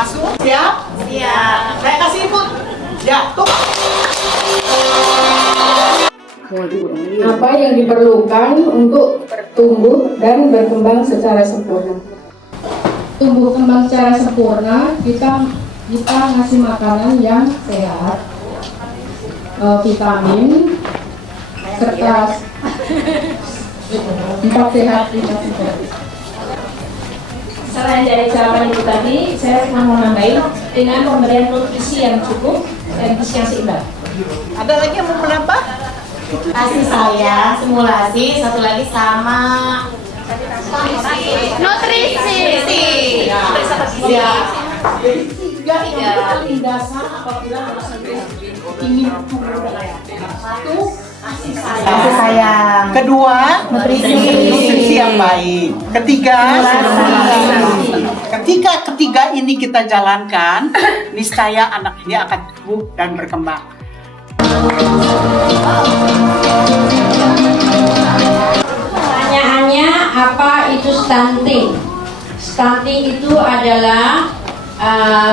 Masuk? Siap? Siap. Saya kasih input. Ya, tuh. Apa yang diperlukan untuk tumbuh dan berkembang secara sempurna? Tumbuh kembang secara sempurna, kita ngasih makanan yang sehat, vitamin, serta 4 sehat. Selain dari jawaban itu tadi, saya cuma mau nambahin dengan pemberian nutrisi yang cukup dan gizi yang seimbang. Ada lagi yang mau menambah? Kasih sayang, simulasi, satu lagi sama nutrisi. Ya. Jadi tiga yang paling dasar apabila ingin tumbuh dengan sehat. Satu, kasih sayang. Kedua, nutrisi yang baik. Ketiga, ketika ketiga ini kita jalankan, niscaya anak ini akan tumbuh dan berkembang. Pertanyaannya, apa itu stunting? Stunting itu adalah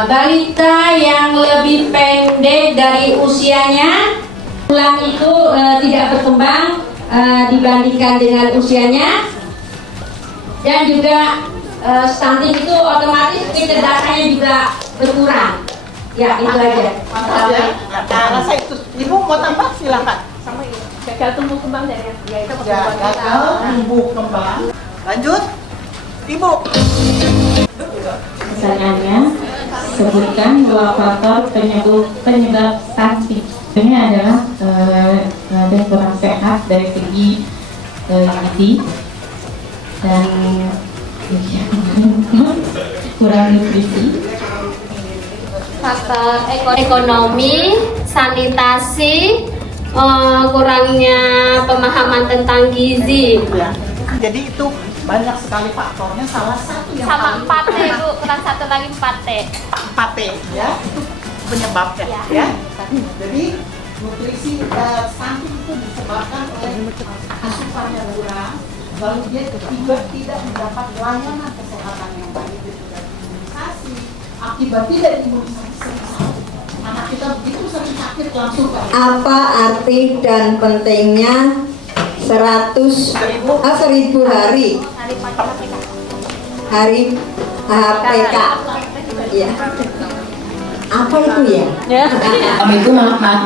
balita yang lebih pendek dari usianya, tulang itu tidak berkembang dibandingkan dengan usianya, dan juga stunting itu otomatis kecerdasannya juga berkurang. Ya, itu aja. Nah, rasa itu. Ibu mau tambah silakan. Sama ini, gagal tumbuh kembang dari ya, itu Gagal tumbuh kembang. Lanjut, Ibu. Pertanyaannya, sebutkan 2 faktor penyebab stunting. Ini adalah ada kurang sehat dari segi gizi dan kurang nutrisi. Faktor ekonomi, sanitasi, kurangnya pemahaman tentang gizi. Ya. Jadi itu banyak sekali faktornya. Salah satu yang Sama paling 4T Bu, kurang satu lagi 4T. 4T ya, itu penyebabnya ya. Jadi nutrisi stunting itu disebabkan oleh asupan yang kurang, lalu dia juga tidak mendapat layanan kesehatan yang baik dan imunisasi. Akibat tidak imunisasi, anak kita begitu sering sakit langsung ke Apa arti dan pentingnya 1000 hari HPK? Ya. Apa itu ya? Itu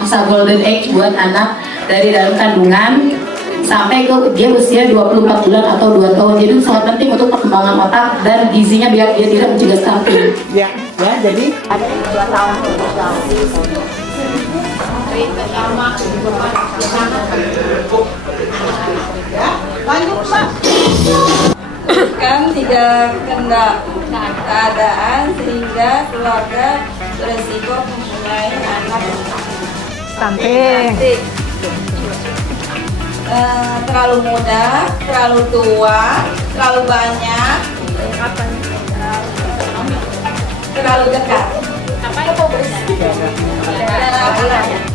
bisa golden age buat anak dari dalam kandungan sampai ke dia usia 24 bulan atau 2 tahun. Jadi itu sangat penting untuk perkembangan otak dan gizinya biar dia tidak mencegah stunting. ya, jadi ada 2 tahun lanjut Pak. Kan tidak kena keadaan sehingga keluarga beresiko mempunyai anak stunting. Terlalu muda, terlalu tua, terlalu banyak, terlalu dekat.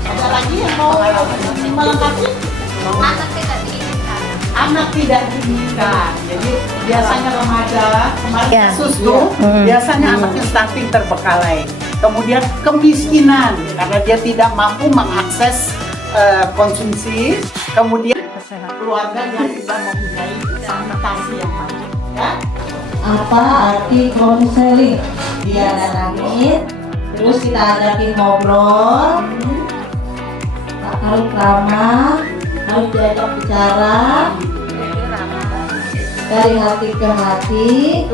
Ada lagi yang mau melengkapi? Anak tidak diinginkan. Jadi biasanya remaja kemarin kasus tuh biasanya anaknya stunting terbengkalai. Kemudian kemiskinan karena dia tidak mampu mengakses konsumsi. Kemudian keluarga yang tidak mempunyai sanitasi yang baik. Ya. Apa arti konseling? Dia datangin, terus kita ajakin ngobrol, harus ramah, harus diajak bicara dari hati ke hati.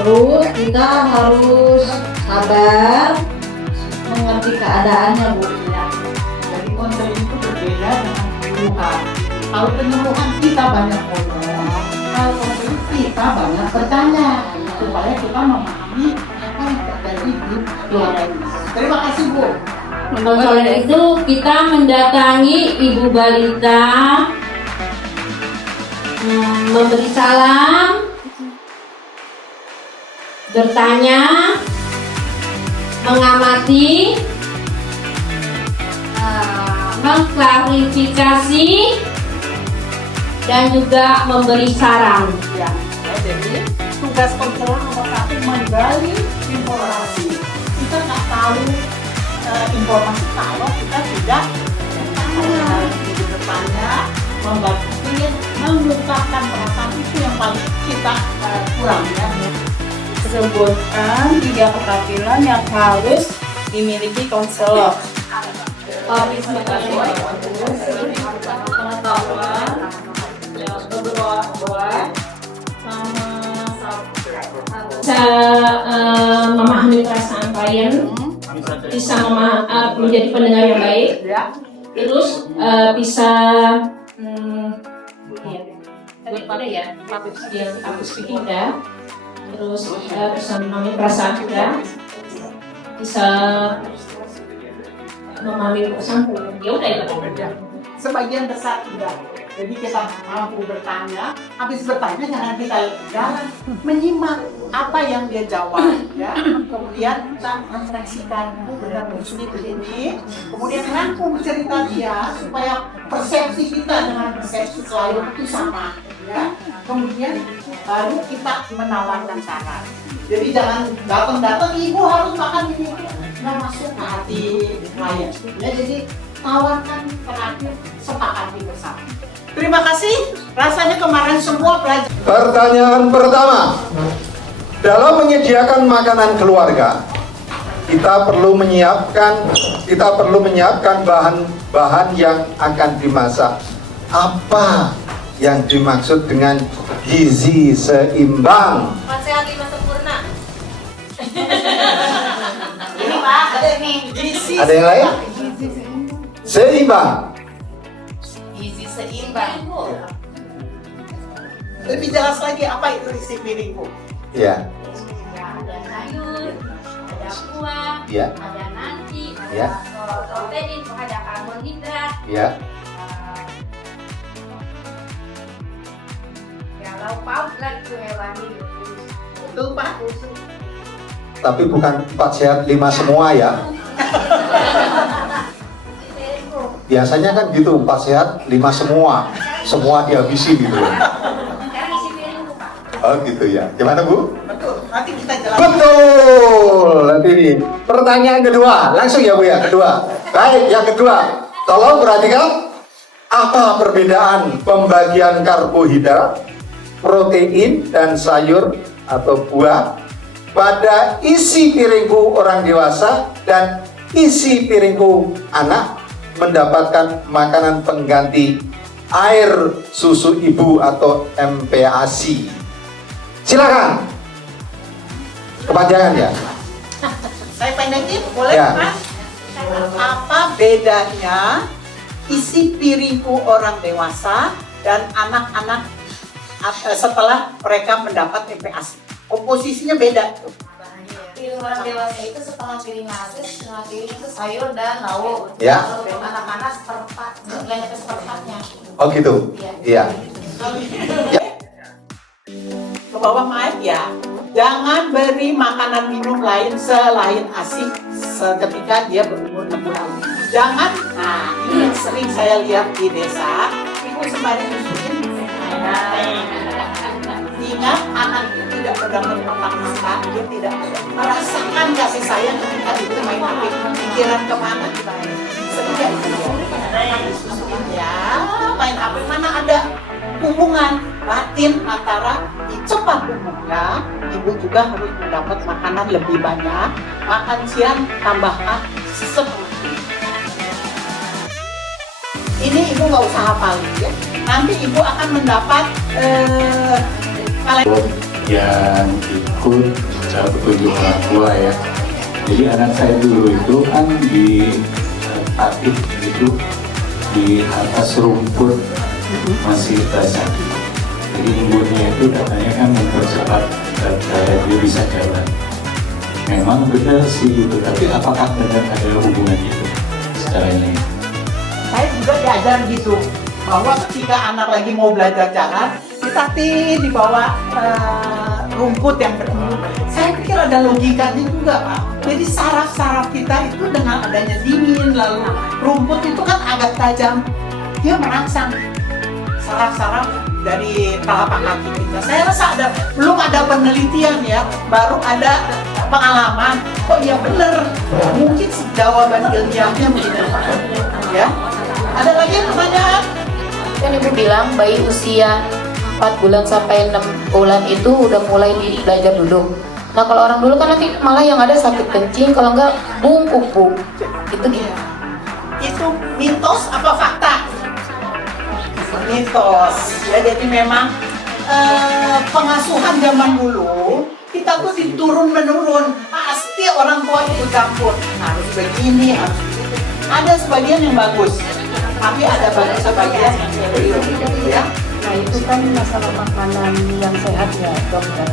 Terus kita harus sabar, mengerti keadaannya, Bu. Jadi konseling itu berbeda dengan penyuluhan. Kalau penyuluhan kita banyak ngomong, kalau konseling kita banyak bertanya supaya kita memahami apa yang terjadi di keluarga ini. Terima kasih Bu. Oleh itu kita mendatangi ibu balita, memberi salam, bertanya, mengamati, mengklarifikasi, dan juga memberi saran. Ya, jadi tugas konselor nomor 1 menggali informasi. Kita nggak tahu informasi kalau kita tidak bertanya, membantu, mengungkapkan perasaan itu yang paling kita kurang ya. Sebutkan 3 keterampilan yang harus dimiliki konselor. Pengetahuan, berbuat, Bisa memahami perasaan klien, bisa menjadi pendengar yang baik, terus bisa public speaking ya, terus bisa memahami perasaan juga, bisa memahami perasaan ya udah itu. Sebagian besar tidak. Jadi kita mampu bertanya, habis bertanya jangan kita jalan menyimak apa yang dia jawab, ya. Kemudian kita refleksikan benar begini, kemudian rangkum cerita dia supaya persepsi kita dengan persepsi klien itu sama, ya. Kemudian baru kita menawarkan saran. Jadi jangan datang-datang ibu harus makan ini, nggak masuk ke hati klien. Ya, jadi tawarkan terakhir sepakati bersama. Terima kasih. Rasanya kemarin semua pelajar. Pertanyaan pertama, dalam menyediakan makanan keluarga, kita perlu menyiapkan bahan-bahan yang akan dimasak. Apa yang dimaksud dengan gizi seimbang? Sehat 5 sempurna. Ini Pak, ada ini. Ada yang lain? Seimbang. Gizi seimbang. Lebih jelas lagi apa itu isi piring Bu? Ya. Ada sayur, ada buah, Ya. ada nasi, Ya. ada protein, ada karbohidrat, Ya. ya lauk pauk lah itu hewani. Betul Pak. Tapi bukan 4 sehat 5 semua ya. Biasanya kan gitu, 4 sehat 5 semua. Semua dihabisi gitu. Sekarang isi piring tuh Pak. Oh gitu ya. Gimana Bu? Betul. Nanti kita jelaskan. Betul. Nanti ini pertanyaan kedua, langsung ya Bu ya, kedua. Baik, yang kedua, tolong perhatikan apa perbedaan pembagian karbohidrat, protein dan sayur atau buah pada isi piringku orang dewasa dan isi piringku anak mendapatkan makanan pengganti air susu ibu atau MPASI. Silakan. Kepanjangan ya. Saya pendekin, boleh Ya. Pak? Apa bedanya isi piringku orang dewasa dan anak-anak setelah mereka mendapat MPASI? Komposisinya beda tuh. Piring orang dewasa itu setengah piring nasi, setengah piring itu sayur dan lauk. Ya. Kalau untuk anak-anak seperempat, nggak nyampe seperempatnya. Oh gitu. Iya. Ke bawah main ya. Jangan beri makanan minum lain selain ASI ketika dia berumur 6 bulan. Jangan. Nah, ini yang sering saya lihat di desa. Ibu sembari nyusuin. Ingat, anak itu tidak mendapat makan, dia tidak merasakan kasih sayang ketika itu main HP. Pikiran kemana? Sejak itu ya, main HP mana ada hubungan batin antara cepat tumbuhnya. Ibu juga harus mendapat makanan lebih banyak. Makan siang tambahkan seperti ini. Ibu nggak usah hafalin ya. Nanti ibu akan mendapat yang ikut petunjuk orang tua ya. Jadi anak saya dulu itu kan di Tatip itu di atas rumput masih basah. Jadi ibunya itu katanya kan mempercepat cara dia bisa jalan. Memang benar sih gitu, tapi apakah benar ada hubungan itu secara ini? Saya juga diajar gitu bahwa ketika anak lagi mau belajar jalan, kita dibawa rumput yang bertumbuh. Saya pikir ada logikanya juga Pak. Jadi saraf-saraf kita itu dengan adanya dingin lalu rumput itu kan agak tajam, dia merangsang saraf-saraf dari telapak kaki kita. Saya rasa belum ada penelitian ya, baru ada pengalaman. Oh iya bener, mungkin jawaban ilmiahnya begitu. Ya, ada lagi pertanyaan? Kan ibu bilang bayi usia 4 bulan sampai 6 bulan itu udah mulai belajar duduk. Nah kalau orang dulu kan nanti malah yang ada sakit kencing, kalau enggak bungkuk bu. Itu gimana? Itu mitos apa fakta? Mitos. Ya, jadi memang pengasuhan zaman dulu kita tuh diturun menurun. Pasti orang tua itu campur. Harus begini, harus begitu. Ada sebagian yang bagus, tapi ada sebagian yang serius. Ya. Nah itu kan masalah makanan yang sehat ya dokter.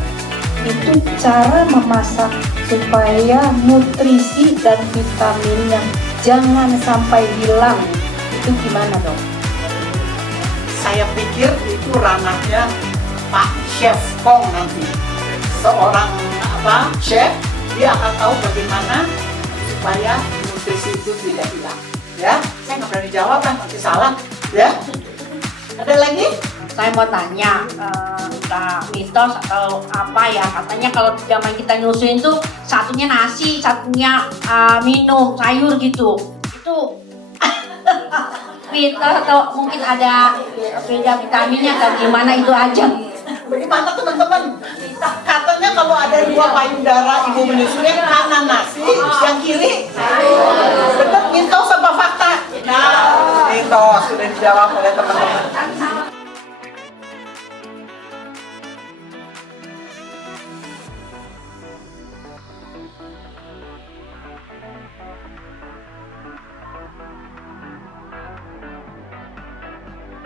Itu cara memasak supaya nutrisi dan vitaminnya jangan sampai hilang. Itu gimana dok? Saya pikir itu ranahnya Pak Chef Kong nanti. Seorang chef, dia akan tahu bagaimana supaya nutrisi itu tidak hilang. Ya, saya nggak berani jawab kan, nanti salah. Ya, ada lagi? Saya mau tanya, entah mitos atau apa ya, katanya kalau zaman kita nyusuin tuh satunya nasi, satunya minum sayur gitu. Itu mitos atau mungkin ada beda vitaminnya atau gimana itu aja? Bagaimana teman-teman? Katanya kalau ada 2 payudara ibu menyusui, yang kanan nasi, yang kiri. Betul, mitos apa fakta? Nah, mitos sudah dijawab oleh teman-teman.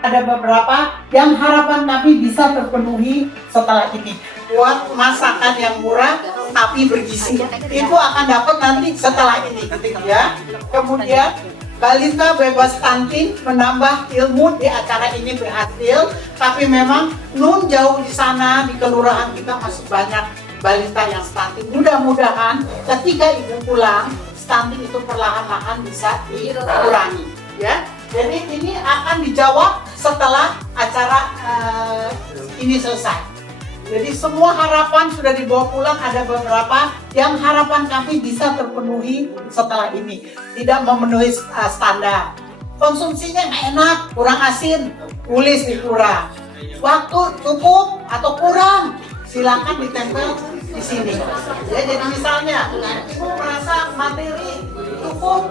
Ada beberapa yang harapan kami bisa terpenuhi setelah ini. Buat masakan yang murah tapi bergizi, itu akan dapat nanti setelah ini, ya. Kemudian balita bebas stunting, menambah ilmu di acara ini berhasil. Tapi memang nun jauh di sana, di kelurahan kita masih banyak balita yang stunting. Mudah-mudahan ketika ibu pulang, stunting itu perlahan-lahan bisa dikurangi, ya. Jadi ini akan dijawab setelah acara ini selesai. Jadi semua harapan sudah dibawa pulang, ada beberapa yang harapan kami bisa terpenuhi setelah ini. Tidak memenuhi standar. Konsumsinya nggak enak, kurang asin, tulis dikurang. Waktu cukup atau kurang, silakan ditempel di sini. Ya, jadi misalnya, ibu merasa materi cukup,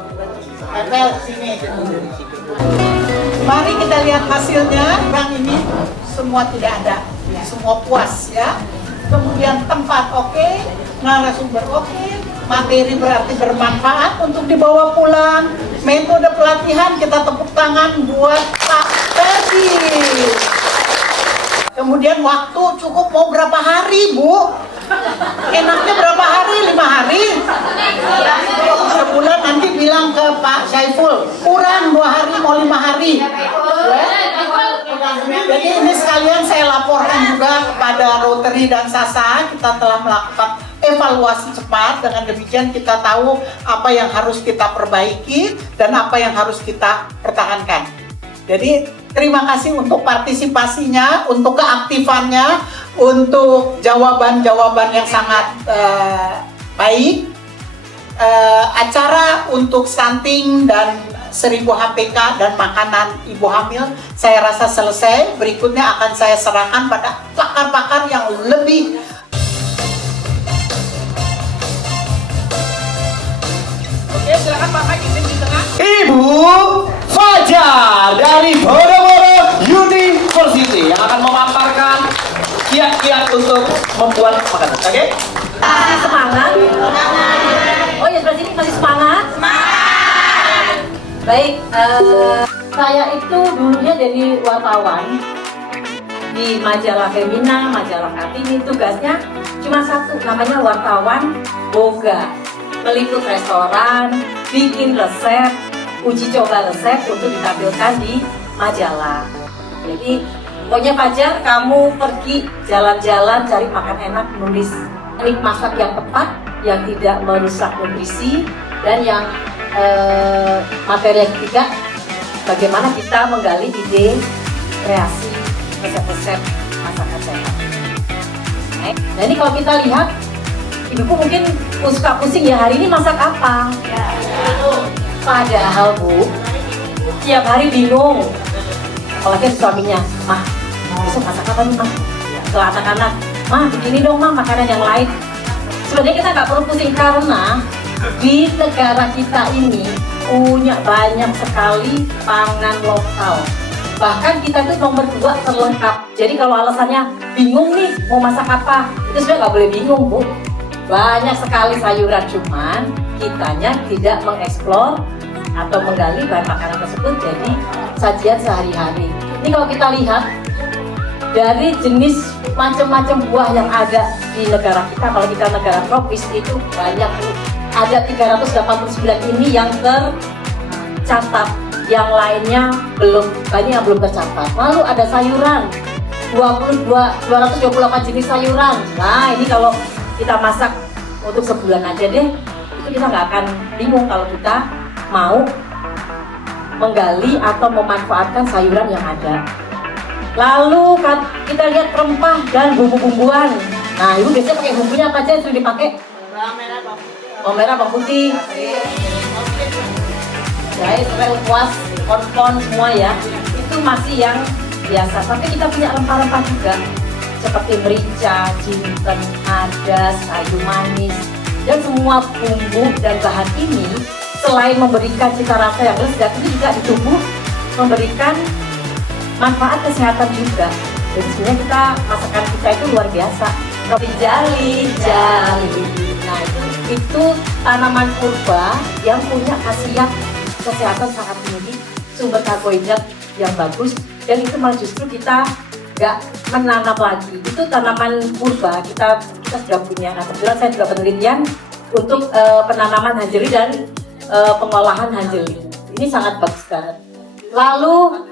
tempel di sini. Mari kita lihat hasilnya. Yang ini semua tidak ada, semua puas ya. Kemudian tempat oke, narasumber oke, materi berarti bermanfaat untuk dibawa pulang. Metode pelatihan kita tepuk tangan buat Pak Ferdi. Kemudian waktu cukup mau berapa hari Bu? Enaknya berapa hari? 5 hari? Sebulan nanti bilang ke Pak Syaiful, kurang 2 hari mau 5 hari. Jadi ini sekalian saya laporkan juga kepada Rotary dan Sasa, kita telah melakukan evaluasi cepat. Dengan demikian kita tahu apa yang harus kita perbaiki dan apa yang harus kita pertahankan. Jadi terima kasih untuk partisipasinya, untuk keaktifannya, untuk jawaban-jawaban yang sangat baik. Acara untuk stunting dan 1000 HPK dan makanan ibu hamil saya rasa selesai. Berikutnya akan saya serahkan pada pakar-pakar yang lebih Oke, silakan Pak Mike di tengah. Ibu Fajar dari Boro-Boro University yang akan memaparkan kiat-kiat untuk membuat makanan. Oke? Semangat. Oh ya, sebelah sini masih semangat. Baik, saya itu dulunya jadi wartawan di majalah Femina, majalah Kartini. Tugasnya cuma satu, namanya wartawan boga, meliput restoran, bikin resep, uji coba resep untuk ditampilkan di majalah. Jadi pokoknya Fajar, kamu pergi jalan-jalan cari makan enak, nulis teknik masak yang tepat, yang tidak merusak nutrisi, dan yang materi yang ketiga, bagaimana kita menggali ide kreasi resep-resep masakan sehat. Nah ini kalau kita lihat ibuku mungkin suka pusing ya, hari ini masak apa? Padahal Bu, tiap hari bingung. Apalagi suaminya, "Mah, besok masak apa nih, Mah?" Ke anak-anak, "Mah, begini dong, Mah, makanan yang lain." Sebenarnya kita nggak perlu pusing karena di negara kita ini punya banyak sekali pangan lokal. Bahkan kita tuh nomor 2 terlengkap. Jadi kalau alasannya bingung nih mau masak apa, itu sebenarnya nggak boleh bingung Bu. Banyak sekali sayuran, cuman kitanya tidak mengeksplor atau menggali bahan makanan tersebut jadi sajian sehari-hari. Ini kalau kita lihat dari jenis macam-macam buah yang ada di negara kita, kalau kita negara tropis itu banyak Bu. Ada 389 ini yang tercatat, yang lainnya belum, banyak yang belum tercatat. Lalu ada sayuran, 228 jenis sayuran. Nah ini kalau kita masak untuk sebulan aja deh, itu kita nggak akan bingung kalau kita mau menggali atau memanfaatkan sayuran yang ada. Lalu kita lihat rempah dan bumbu-bumbuan. Nah ibu biasanya pakai bumbunya apa aja yang sering dipakai? Bawang merah, bawang putih, jahe, serai, lengkuas, konpon semua ya. Itu masih yang biasa. Tapi kita punya rempah-rempah juga, seperti merica, jinten, adas, kayu manis, dan semua bumbu dan bahan ini selain memberikan cita rasa yang lezat, itu juga di tubuh memberikan manfaat kesehatan juga. Jadi sebenarnya kita masakan kita itu luar biasa. Roti jali. Nah itu tanaman purba yang punya khasiat kesehatan sangat tinggi, sumber karbohidrat yang bagus, dan itu malah justru kita nggak menanam lagi. Itu tanaman purba kita sudah punya. Nah kebetulan saya juga penelitian untuk penanaman hanjeli dan pengolahan hanjeli. Ini sangat bagus banget. Lalu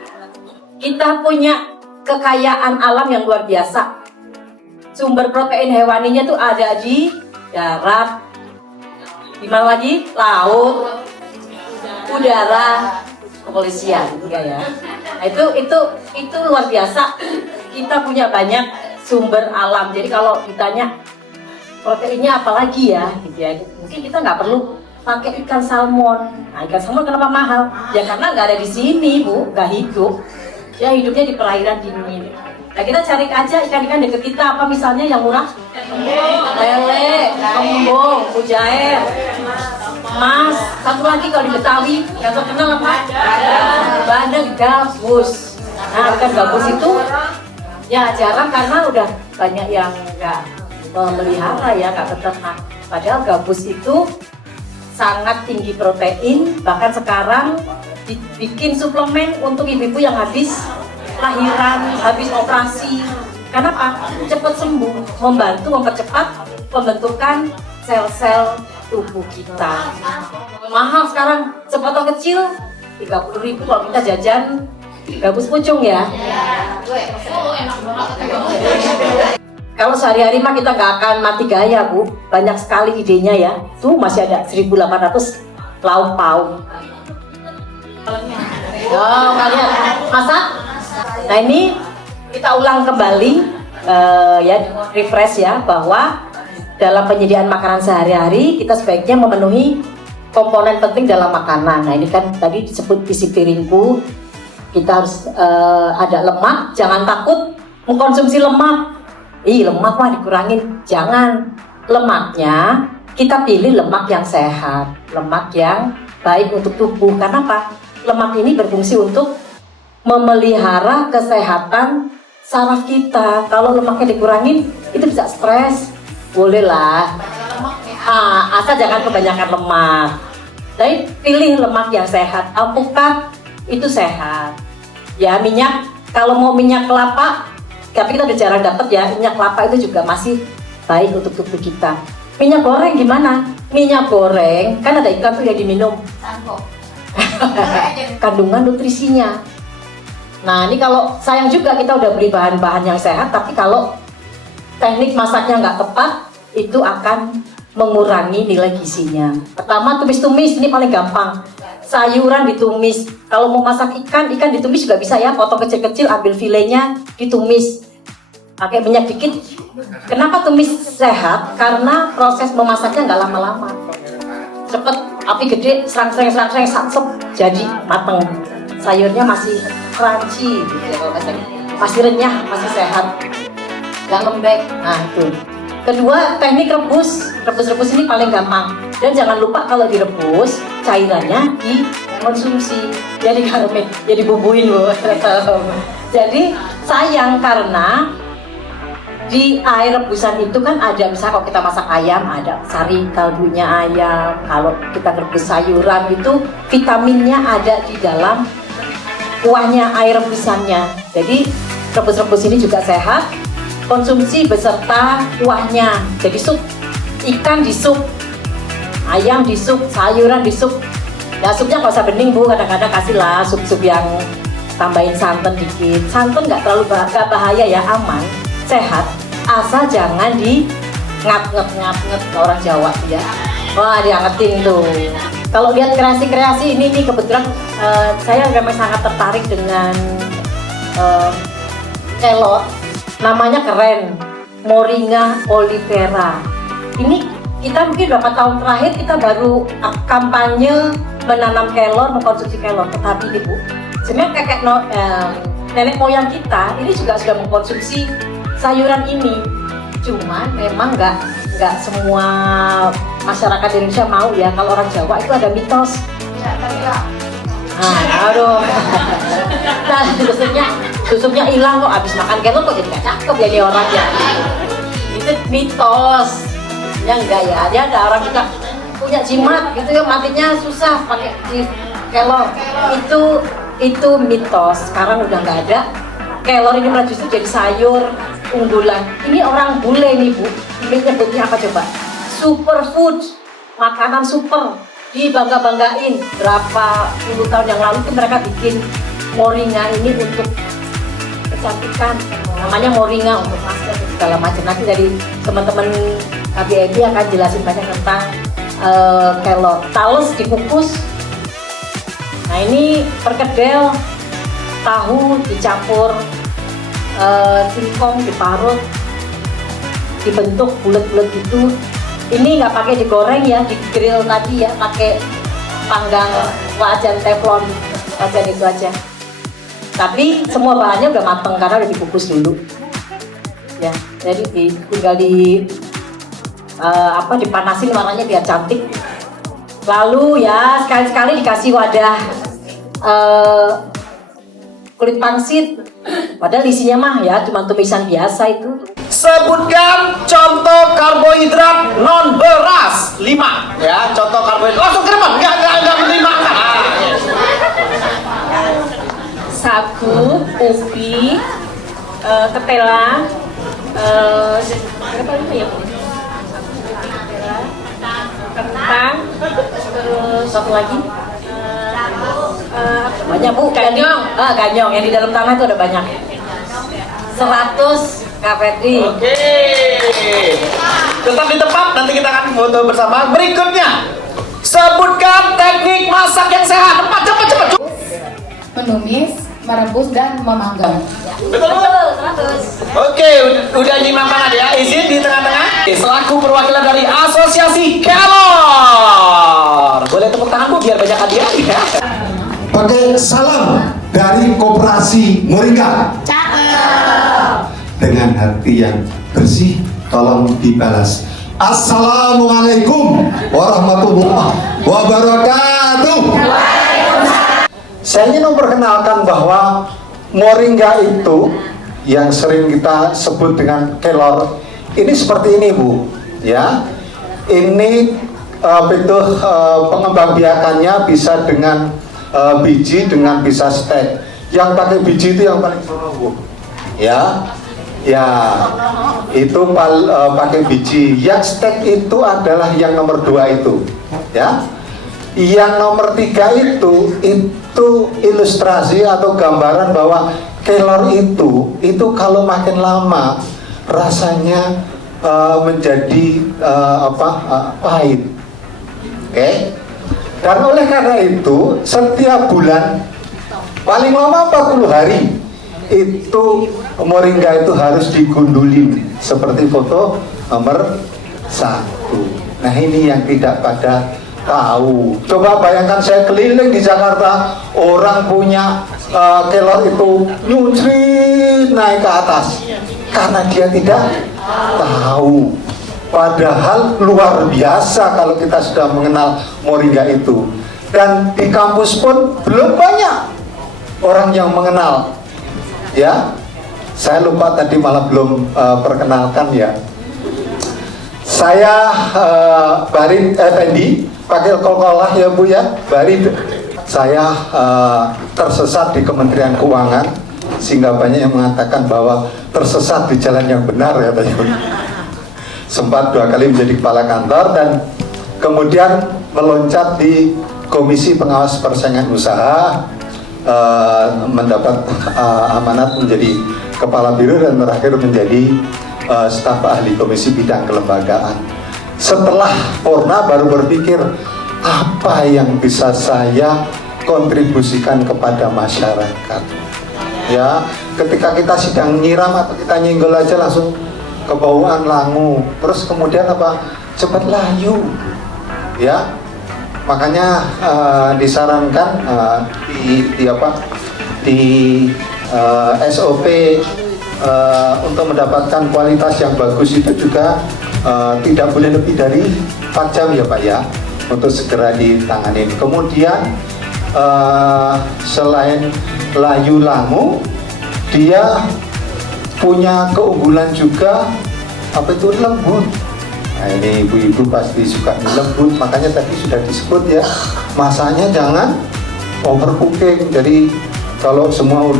kita punya kekayaan alam yang luar biasa. Sumber protein hewaninya tuh ada di darat, di mana lagi? Laut, udara, kepolisian, enggak ya? Nah, itu luar biasa. Kita punya banyak sumber alam. Jadi kalau ditanya proteinnya apa lagi ya, gitu ya? Mungkin kita nggak perlu pakai ikan salmon. Nah, ikan salmon kenapa mahal? Ya karena nggak ada di sini Bu, nggak hidup. Ya hidupnya di perairan dingin. Nah kita cari aja ikan-ikan deket kita, apa misalnya yang murah? Lele, kembung, mujair, mas. Satu lagi kalau di Betawi yang terkenal apa? Bandeng gabus. Nah ikan gabus itu ya jarang karena udah banyak yang nggak memelihara ya, nggak beternak. Padahal gabus itu sangat tinggi protein, bahkan sekarang dibikin suplemen untuk ibu-ibu yang habis lahiran, habis operasi. Kenapa? Cepat sembuh, membantu mempercepat pembentukan sel-sel tubuh kita. Mahal sekarang, sepotong kecil 30.000 kalau kita jajan gabus pucung ya. Kalau sehari-hari mah kita nggak akan mati gaya Bu, banyak sekali idenya ya. Tuh masih ada 1.800 lauk pauk. Oh kalian masak? Nah ini kita ulang kembali ya, refresh ya, bahwa dalam penyediaan makanan sehari-hari kita sebaiknya memenuhi komponen penting dalam makanan. Nah ini kan tadi disebut isi piringku, kita harus ada lemak, jangan takut mengkonsumsi lemak. Lemak mah dikurangin, jangan. Lemaknya kita pilih lemak yang sehat, lemak yang baik untuk tubuh. Karena apa? Lemak ini berfungsi untuk memelihara kesehatan saraf kita. Kalau lemaknya dikurangin, itu bisa stres. Boleh lah. Asal jangan kebanyakan lemak. Jadi pilih lemak yang sehat. Alpukat itu sehat. Ya minyak, kalau mau minyak kelapa, tapi kita udah jarang dapat ya. Minyak kelapa itu juga masih baik untuk tubuh kita. Minyak goreng gimana? Minyak goreng kan ada iklan tuh yang diminum. Kandungan nutrisinya. Nah ini kalau sayang juga kita udah beli bahan-bahan yang sehat, tapi kalau teknik masaknya nggak tepat, itu akan mengurangi nilai gizinya. Pertama tumis-tumis, ini paling gampang. Sayuran ditumis. Kalau mau masak ikan ditumis juga bisa ya. Potong kecil-kecil, ambil filenya, ditumis. pakai minyak dikit. Kenapa tumis sehat? Karena proses memasaknya nggak lama-lama, cepet, api gede, serang-serang, sat-sep, jadi mateng. Sayurnya masih crunchy, gitu ya, kalau bahasanya. Masih renyah, masih sehat, nggak lembek. Nah itu. Kedua, teknik rebus. Rebus ini paling gampang. Dan jangan lupa kalau direbus, cairannya dikonsumsi. Jadi garamnya, jadi bumbuin loh. Jadi sayang karena di air rebusan itu kan ada, misalnya kalau kita masak ayam, ada sari kaldunya ayam. Kalau kita rebus sayuran itu vitaminnya ada di dalam kuahnya, air rebusannya. Jadi rebus-rebus ini juga sehat. Konsumsi beserta kuahnya. Jadi sup, ikan di sup, ayam di sup, sayuran di sup. Ya supnya nggak usah bening Bu, kadang-kadang kasihlah sup-sup yang tambahin santan dikit. Santan nggak terlalu bahaya ya, aman, sehat. Asal jangan di ngat-ngat orang Jawa ya. Wah diangetin tuh. Kalau lihat kreasi-kreasi ini kebetulan saya memang sangat tertarik dengan kelor. Namanya keren, Moringa oleifera. Ini kita mungkin beberapa tahun terakhir kita baru kampanye menanam kelor, mengkonsumsi kelor. Tetapi Ibu, sebenarnya kakek nenek moyang kita ini juga sudah mengkonsumsi sayuran ini. Cuman memang nggak semua masyarakat Indonesia mau ya. Kalau orang Jawa itu ada mitos. Aduh. Nah, susupnya hilang kok, habis makan kelor kok jadi gak cakep ya nih orang ya. Itu mitos. Ya enggak ya, dia ada orang juga punya jimat gitu ya, matinya susah pakai kelor. Itu mitos. Sekarang udah nggak ada. Kelor ini malah justru jadi sayur unggulan. Ini orang bule nih Bu, ini nyebutnya apa coba? Superfood, makanan super. Dibangga-banggain. Berapa puluh tahun yang lalu tuh mereka bikin moringa ini untuk kecantikan, namanya moringa, untuk masker segala macam. Nanti dari teman-teman KBMI akan jelasin banyak tentang kelor. Talus dikukus. Nah ini perkedel, tahu dicampur singkong, diparut, dibentuk bulat-bulat gitu. Ini nggak pakai digoreng ya, di grill tadi ya, pakai panggang wajan teflon, wajan itu aja. Tapi semua bahannya udah mateng karena udah dikukus dulu. Ya, jadi tinggal dipanasin warnanya biar cantik. Lalu ya sekali-sekali dikasih wadah kulit pangsit. Padahal isinya mah ya cuma tumisan biasa itu. Sebutkan contoh karbohidrat non beras 5 ya, contoh karbohidrat langsung ke depan, enggak menerima. Sagu, ubi, ketela, kentang, terus Satu lagi banyak Bu, ganyong. Ganyong yang di dalam tanah itu ada banyak. 100 Kak Fetri. Oke. Tetap di tempat, nanti kita akan foto bersama. Berikutnya, sebutkan teknik masak yang sehat. Cepat. Menumis, merebus, dan memanggang. Betul. 100. Oke, udah nyimak banget ya. Izin di tengah-tengah. Selaku perwakilan dari Asosiasi Kelor. Boleh tepuk tangan Bu biar banyak hadiah ya. Pakai salam dari Koperasi Moringa. Dengan hati yang bersih, tolong dibalas. Assalamualaikum warahmatullahi wabarakatuh. Saya ingin memperkenalkan bahwa moringa itu yang sering kita sebut dengan kelor ini seperti ini Bu, ya. Ini pengembangbiakannya bisa dengan biji, dengan bisa stek. Yang pakai biji itu yang paling solo Bu, ya. Ya, itu pakai biji. Yang stek itu adalah yang nomor 2 itu, ya. Yang nomor 3 itu ilustrasi atau gambaran bahwa kelor itu kalau makin lama rasanya menjadi pahit. Oke. Dan oleh karena itu setiap bulan paling lama 40 hari itu moringa itu harus digundulin seperti foto nomor 1. Nah ini yang tidak pada tahu. Coba bayangkan saya keliling di Jakarta, orang punya kelor itu nyucrit naik ke atas karena dia tidak tahu. Padahal luar biasa kalau kita sudah mengenal moringa itu. Dan di kampus pun belum banyak orang yang mengenal. Ya, saya lupa tadi malah belum perkenalkan ya. Saya Barid Effendi, panggil Kolkolah ya Bu ya, Barid. Saya tersesat di Kementerian Keuangan, sehingga banyak yang mengatakan bahwa tersesat di jalan yang benar ya Pak. Sempat 2 kali menjadi kepala kantor dan kemudian meloncat di Komisi Pengawas Persaingan Usaha, mendapat amanat menjadi kepala biro dan terakhir menjadi staf ahli Komisi Bidang Kelembagaan. Setelah Purna baru berpikir apa yang bisa saya kontribusikan kepada masyarakat. Ya, ketika kita sedang nyiram atau kita nyenggol aja langsung kebauan langu, terus kemudian apa, cepat layu ya. Makanya disarankan di SOP untuk mendapatkan kualitas yang bagus itu juga tidak boleh lebih dari 4 jam ya Pak ya, untuk segera ditangani. Kemudian selain layu langu, dia punya keunggulan juga apa itu, lembut. Nah ini ibu-ibu pasti suka lembut, makanya tadi sudah disebut ya, masanya jangan overcooking. Jadi kalau semua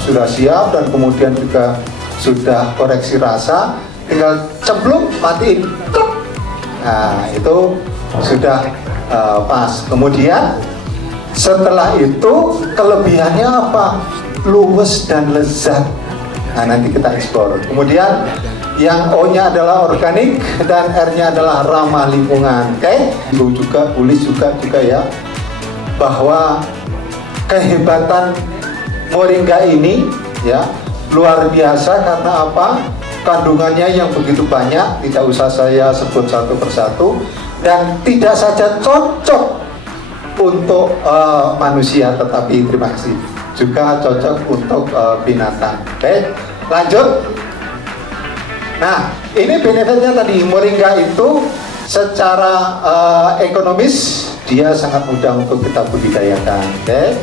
sudah siap dan kemudian juga sudah koreksi rasa, tinggal cemplung, matiin. Nah itu sudah pas. Kemudian setelah itu kelebihannya apa? Luwes dan lezat. Nah nanti kita eksplor. Kemudian yang O-nya adalah organik dan R-nya adalah ramah lingkungan. Oke? Itu juga tulis juga ya, bahwa kehebatan moringa ini ya luar biasa karena apa? Kandungannya yang begitu banyak, tidak usah saya sebut satu persatu, dan tidak saja cocok untuk manusia, tetapi terima kasih, juga cocok untuk binatang. Oke, lanjut. Nah, ini benefitnya tadi, moringa itu secara ekonomis dia sangat mudah untuk kita budidayakan. Oke.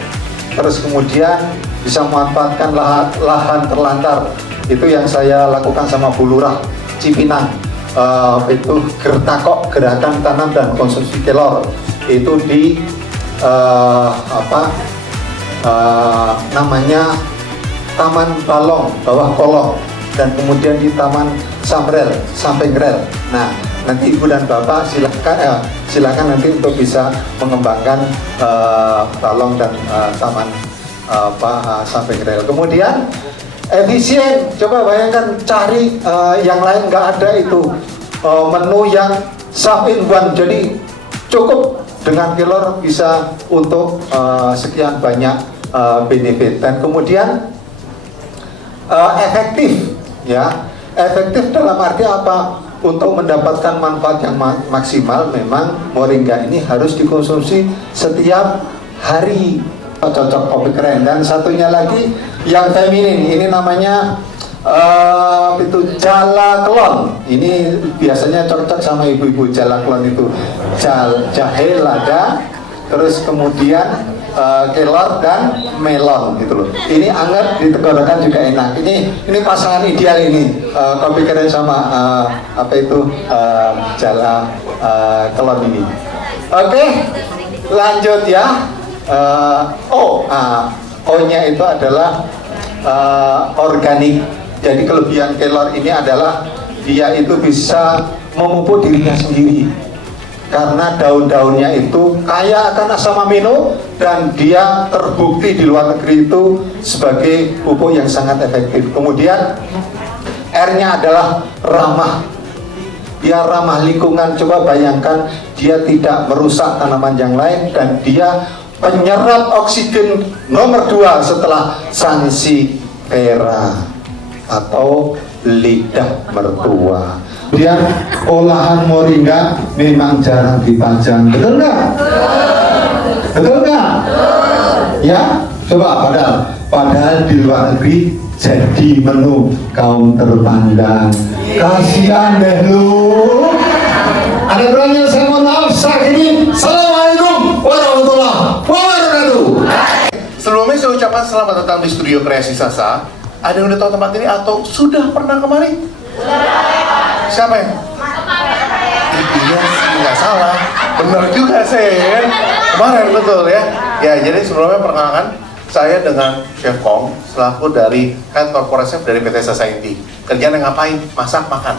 Terus kemudian bisa memanfaatkan lahan terlantar. Itu yang saya lakukan sama Bu Lurah Cipinang. Itu Gertakok, Gerakan Tanam dan Konsumsi Kelor. Itu di namanya Taman Balong Bawah Kolong, dan kemudian di Taman Samrel sampai Grel. Nah, nanti Ibu dan Bapak silakan nanti untuk bisa mengembangkan Balong dan Taman sampai Grel. Kemudian efisien, coba bayangkan cari yang lain nggak ada itu menu yang sub in one, jadi cukup dengan kelor bisa untuk sekian banyak benefit. Dan kemudian efektif ya, efektif dalam arti apa? Untuk mendapatkan manfaat yang maksimal memang moringa ini harus dikonsumsi setiap hari. Cocok kopi keren. Dan satunya lagi yang feminin, ini namanya itu jala kelon. Ini biasanya cocok sama ibu-ibu. Jala kelon itu jahe, lada, terus kemudian kelor dan melon gitu loh. Ini anget di tenggorokan juga enak. Ini pasangan ideal ini, kopi keren sama jala kelon ini. Oke, lanjut ya. O-nya itu adalah organik. Jadi kelebihan kelor ini adalah dia itu bisa memupuk dirinya sendiri karena daun-daunnya itu kaya akan asam amino, dan dia terbukti di luar negeri itu sebagai pupuk yang sangat efektif. Kemudian R-nya adalah ramah. Dia ramah lingkungan. Coba bayangkan, dia tidak merusak tanaman yang lain dan dia penyerap oksigen nomor 2 setelah sansifera atau lidah mertua. Dan olahan moringa memang jarang dipajang, betul nggak? Betul nggak? Ya, coba padahal di luar negeri jadi menu kaum terpandang. Kasihan deh lu. Ada berani saya mohon maaf saat ini. Assalamualaikum warahmatullahi wabarakatuh. Sebelumnya saya ucapkan selamat datang di Studio Kreasi Sasa. Ada yang udah tahu tempat ini atau sudah pernah kemari? Siapa ya? Iya sih, nggak salah. Bener juga Sen. Kemarin betul ya. Ya, jadi sebelumnya perkenalkan saya dengan Chef Kong selaku dari Head Corporate Chef dari PT Society. Kerjaan ngapain? Masak, makan.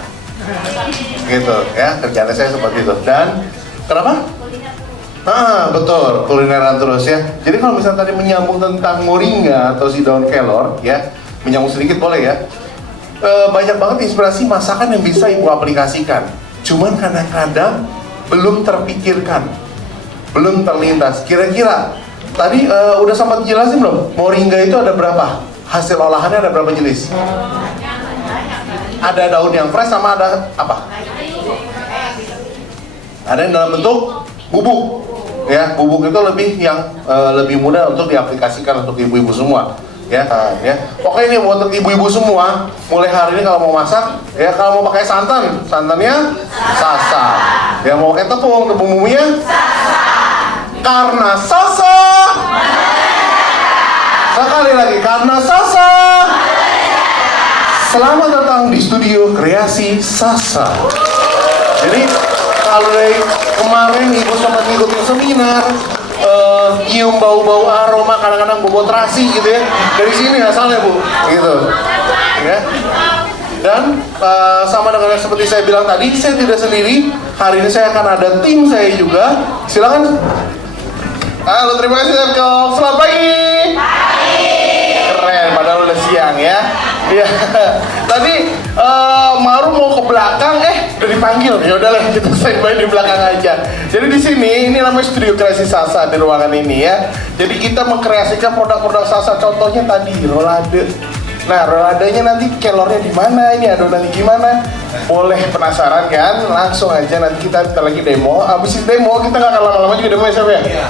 Gitu ya, kerjaan saya seperti itu. Dan kenapa? Betul, kulineran terus ya. Jadi kalau misalnya tadi menyambung tentang moringa atau si daun kelor ya, menyambung sedikit boleh ya. Banyak banget inspirasi masakan yang bisa ibu aplikasikan. Cuman kadang-kadang belum terpikirkan, belum terlintas. Kira-kira tadi udah sempat jelasin belum? Moringa itu ada berapa? Hasil olahannya ada berapa jenis? Ada daun yang fresh sama ada apa? Ada yang dalam bentuk bubuk. Ya, bubuk itu lebih mudah untuk diaplikasikan untuk ibu-ibu semua. Ya. Pokoknya ini untuk ibu-ibu semua, mulai hari ini kalau mau masak, ya kalau mau pakai santannya Sasa. Ya mau pakai tepung bumbunya Sasa. Karena Sasa. Sekali lagi, karena Sasa. Selamat datang di Studio Kreasi Sasa. Jadi kalau dari kemarin ibu sempat ngikutin seminar, nyium bau-bau aroma, kadang-kadang bau terasi gitu ya, dari sini asalnya bu, gitu ya. Dan sama dengan seperti saya bilang tadi, saya tidak sendiri. Hari ini saya akan ada tim saya juga. Silakan. Halo, terima kasih Chef Kong. Selamat pagi. Keren, padahal udah siang ya. Iya. Tadi Maru mau ke belakang, udah dipanggil. Ya udahlah, kita standby di belakang aja. Jadi di sini, ini namanya Studio Kreasi Sasa di ruangan ini ya. Jadi kita mengkreasikan produk-produk Sasa. Contohnya tadi rolade. Nah, roladenya nanti kelornya di mana? Ini adonannya gimana? Boleh penasaran kan? Langsung aja nanti kita lagi demo. Abis demo kita nggak akan lama-lama juga demo ya, Chef ya? Iya.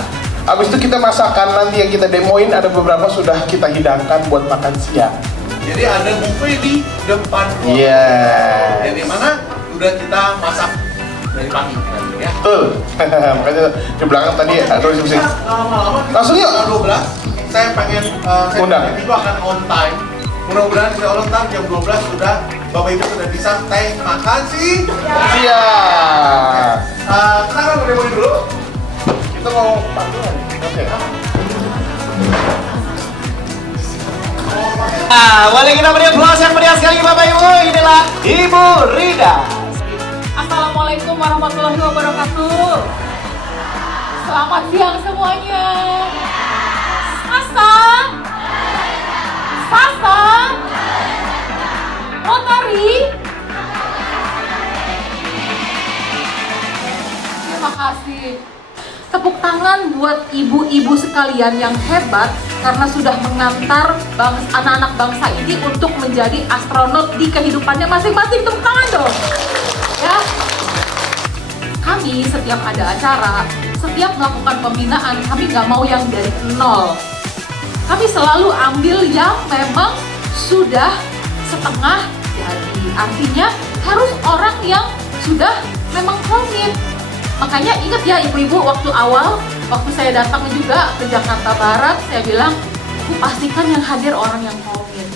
Abis itu kita masakan nanti yang kita demoin, ada beberapa sudah kita hidangkan buat makan siang. Jadi ada buffet di depan ruangan. Iya. Jadi mana udah kita masak dari pagi ya. Betul. Makanya di belakang tadi ada diskusi. Langsung yuk. 12. Saya pengen undang. Itu akan on time. Mudah-mudahan insya Allah ntar jam 12 sudah Bapak Ibu sudah bisa teh makan sih. Siap. Kita akan demoin dulu. Kita mau pantulan. Oke. Boleh kita beri aplaus yang meriah sekali Bapak Ibu. Inilah Ibu Rida. Assalamualaikum warahmatullahi wabarakatuh. Selamat siang semuanya. Sasa, Rotary. Terima kasih. Tepuk tangan buat ibu-ibu sekalian yang hebat karena sudah mengantar anak-anak bangsa ini untuk menjadi astronot di kehidupannya masing-masing. Tepuk tangan dong. Ya. Kami setiap ada acara, setiap melakukan pembinaan, kami nggak mau yang dari nol. Kami selalu ambil yang memang sudah setengah jadi. Artinya harus orang yang sudah memang komit. Makanya ingat ya ibu-ibu, waktu saya datang juga ke Jakarta Barat, saya bilang, Bu, pastikan yang hadir orang yang komit.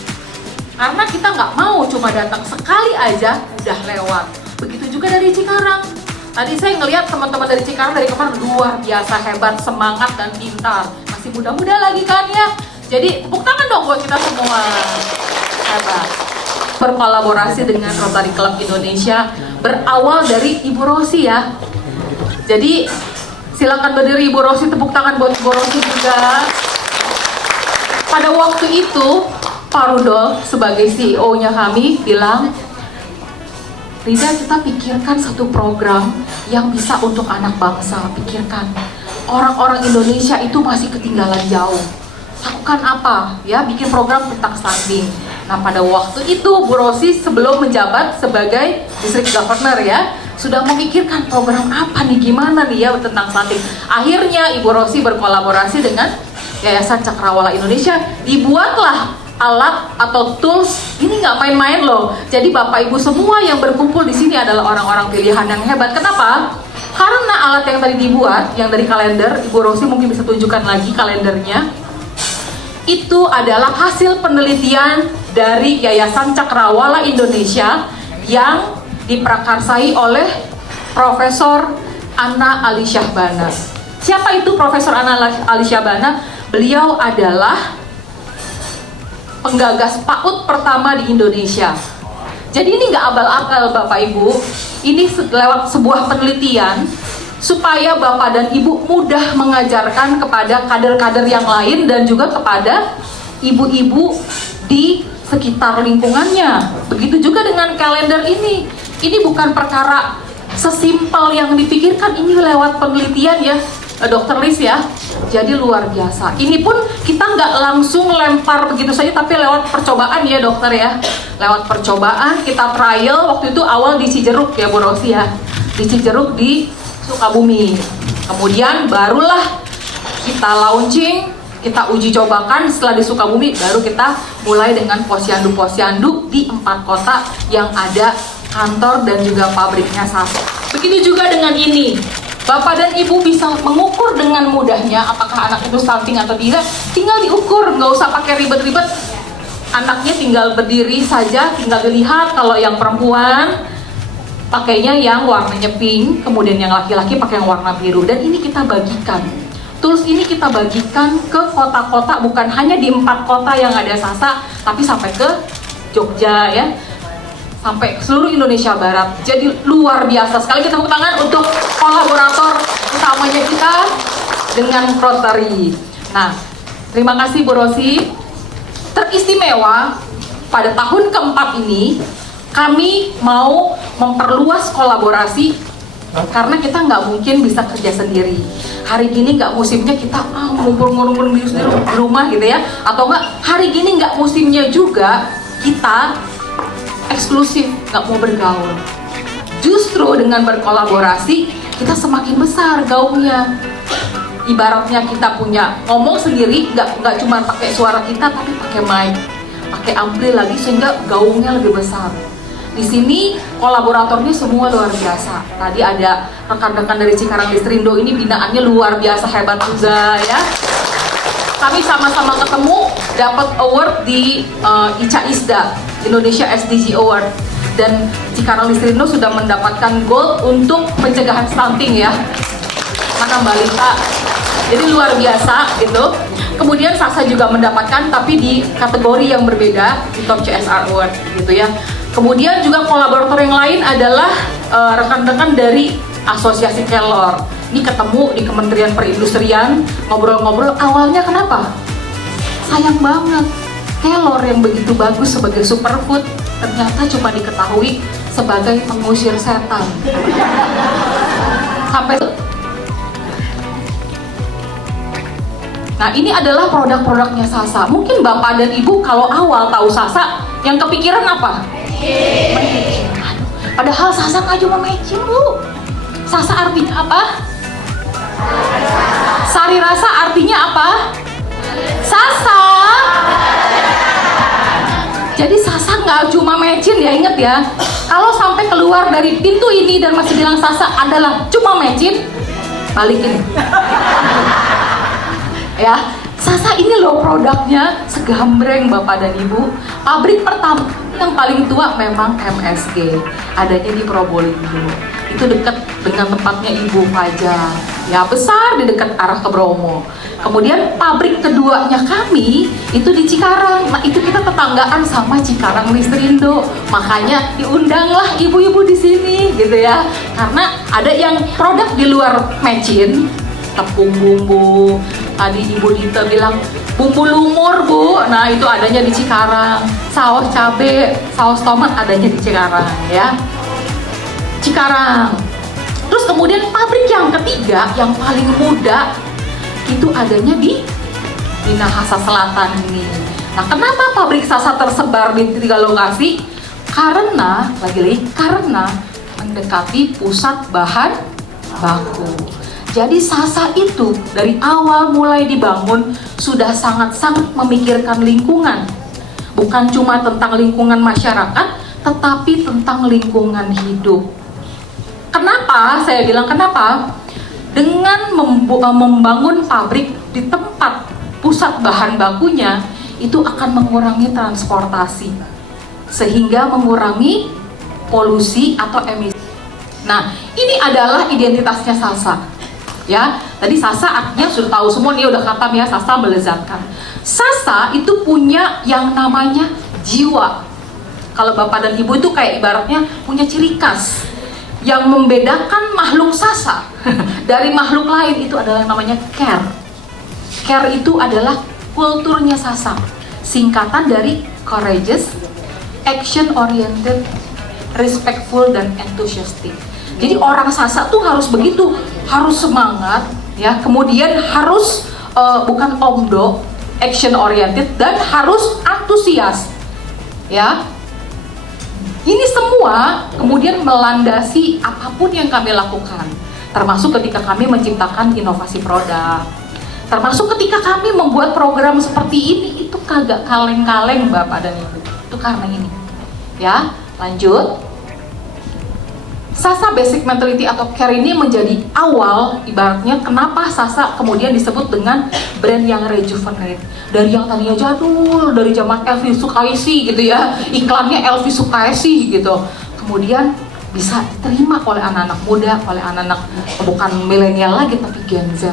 Karena kita nggak mau cuma datang sekali aja, udah lewat. Begitu juga dari Cikarang. Tadi saya ngelihat teman-teman dari Cikarang dari kemarin luar biasa hebat, semangat dan pintar. Masih muda-muda lagi kan ya. Jadi tepuk tangan dong buat kita semua. Hebat. Berkolaborasi dengan Rotary Club Indonesia berawal dari Ibu Rosi ya. Jadi silakan berdiri Ibu Rosi, tepuk tangan buat Ibu Rosi juga. Pada waktu itu Pak Rudolf sebagai CEO-nya kami bilang, Rida, kita pikirkan satu program yang bisa untuk anak bangsa. Pikirkan orang-orang Indonesia itu masih ketinggalan jauh. Lakukan apa? Ya, bikin program tentang stunting. Nah, pada waktu itu Bu Rosi sebelum menjabat sebagai District Governor ya, sudah memikirkan program apa nih, gimana nih ya tentang stunting. Akhirnya Ibu Rosi berkolaborasi dengan Yayasan Cakrawala Indonesia, dibuatlah alat atau tools. Ini nggak main-main loh. Jadi Bapak Ibu semua yang berkumpul di sini adalah orang-orang pilihan yang hebat. Kenapa? Karena alat yang tadi dibuat, yang dari kalender, Ibu Rosi mungkin bisa tunjukkan lagi kalendernya. Itu adalah hasil penelitian dari Yayasan Cakrawala Indonesia yang diprakarsai oleh Profesor Anna Alisyahbana. Siapa itu Profesor Anna Alisyahbana? Beliau adalah penggagas PAUD pertama di Indonesia. Jadi ini nggak abal-abal Bapak Ibu, ini lewat sebuah penelitian supaya Bapak dan Ibu mudah mengajarkan kepada kader-kader yang lain dan juga kepada ibu-ibu di sekitar lingkungannya. Begitu juga dengan kalender ini. Ini bukan perkara sesimpel yang dipikirkan, ini lewat penelitian ya, Dokter Lis ya. Jadi luar biasa. Ini pun kita nggak langsung lempar begitu saja, tapi lewat percobaan ya dokter ya. Lewat percobaan, kita trial waktu itu awal di Cijeruk ya Bu Rosi ya. Di Cijeruk di Sukabumi. Kemudian barulah kita launching, kita uji cobakan setelah di Sukabumi, baru kita mulai dengan posyandu-posyandu di 4 kota yang ada kantor dan juga pabriknya Saso. Begitu juga dengan ini. Bapak dan Ibu bisa mengukur dengan mudahnya apakah anak itu stunting atau tidak, tinggal diukur, nggak usah pakai ribet-ribet. Anaknya tinggal berdiri saja, tinggal dilihat. Kalau yang perempuan pakainya yang warnanya pink, kemudian yang laki-laki pakai yang warna biru. Dan ini kita bagikan. Tools ini kita bagikan ke kota-kota, bukan hanya di 4 kota yang ada Sasa, tapi sampai ke Jogja ya. Sampai seluruh Indonesia Barat. Jadi luar biasa. Sekali kita tepuk tangan untuk kolaborator utamanya kita dengan Rotary. Nah, terima kasih Bu Rosi. Teristimewa pada tahun keempat ini kami mau memperluas kolaborasi karena kita nggak mungkin bisa kerja sendiri. Hari gini nggak musimnya kita ngumpul-ngumpul di rumah gitu ya, atau nggak hari gini nggak musimnya juga kita eksklusif, nggak mau bergaul. Justru dengan berkolaborasi kita semakin besar gaungnya. Ibaratnya kita punya ngomong sendiri, nggak cuma pakai suara kita, tapi pakai mic, pakai ampli lagi sehingga gaungnya lebih besar. Di sini kolaboratornya semua luar biasa. Tadi ada rekan-rekan dari Cikarang Listrindo, ini binaannya luar biasa hebat juga ya. Kami sama-sama ketemu, dapat award di ICA ISDA, Indonesia SDG Award, dan Cikarang Listrindo sudah mendapatkan gold untuk pencegahan stunting ya, karena Mbak Lita. Jadi luar biasa gitu. Kemudian Sasa juga mendapatkan, tapi di kategori yang berbeda, di Top CSR Award gitu ya. Kemudian juga kolaborator yang lain adalah rekan-rekan dari Asosiasi Kelor. Ini ketemu di Kementerian Perindustrian, ngobrol-ngobrol. Awalnya kenapa? Sayang banget, kelor yang begitu bagus sebagai superfood ternyata cuma diketahui sebagai pengusir setan. Sampai nah, ini adalah produk-produknya Sasa. Mungkin Bapak dan Ibu kalau awal tahu Sasa, yang kepikiran apa? Padahal Sasa nggak cuma matching, Bu. Sasa artinya apa? Sari rasa artinya apa? Sasa. Jadi Sasa nggak cuma matching ya, inget ya. Kalau sampai keluar dari pintu ini dan masih bilang Sasa adalah cuma matching, balikin. Ya, Sasa ini loh produknya segambreng Bapak dan Ibu. Pabrik pertama yang paling tua memang MSG, adanya di Probolinggo. Itu dekat dengan tempatnya Ibu Fajar, ya besar di dekat arah ke Bromo. Kemudian pabrik keduanya kami itu di Cikarang. Nah itu kita tetanggaan sama Cikarang Listrindo, makanya diundanglah ibu-ibu di sini gitu ya. Karena ada yang produk di luar matching, tepung bumbu. Tadi Ibu Dita bilang bumbu lumur Bu, nah itu adanya di Cikarang. Saus cabe, saus tomat adanya di Cikarang ya. Cikarang. Terus Terus kemudian pabrik yang ketiga, yang paling muda, itu adanya di Minahasa Selatan ini. Nah, kenapa pabrik Sasa tersebar di 3 lokasi? Karena, lagi-lagi, karena mendekati pusat bahan baku. Jadi Sasa itu dari awal mulai dibangun sudah sangat-sangat memikirkan lingkungan. Bukan cuma tentang lingkungan masyarakat, tetapi tentang lingkungan hidup. Kenapa? Saya bilang kenapa? Dengan membangun pabrik di tempat pusat bahan bakunya, itu akan mengurangi transportasi, sehingga mengurangi polusi atau emisi. Nah, ini adalah identitasnya Sasa. Ya, tadi Sasa artinya sudah tahu semua nih, udah khatam ya, Sasa melezatkan. Sasa itu punya yang namanya jiwa. Kalau Bapak dan Ibu itu kayak ibaratnya punya ciri khas. Yang membedakan makhluk Sasa dari makhluk lain itu adalah yang namanya care. Care itu adalah kulturnya Sasa. Singkatan dari courageous, action oriented, respectful, dan enthusiastic. Jadi orang Sasa tuh harus begitu, harus semangat, ya. Kemudian harus bukan omdo, action oriented, dan harus antusias, ya. Ini semua kemudian melandasi apapun yang kami lakukan, termasuk ketika kami menciptakan inovasi produk, termasuk ketika kami membuat program seperti ini, itu kagak kaleng-kaleng Bapak dan Ibu. Itu karena ini. Ya, lanjut. Sasa Basic Mentality atau Care ini menjadi awal, ibaratnya kenapa Sasa kemudian disebut dengan brand yang rejuvenate. Dari yang tadinya jadul, dari zaman Elvi Sukaisi gitu ya, iklannya Elvi Sukaisi gitu. Kemudian bisa diterima oleh anak-anak muda, oleh anak-anak bukan milenial lagi tapi Gen Z.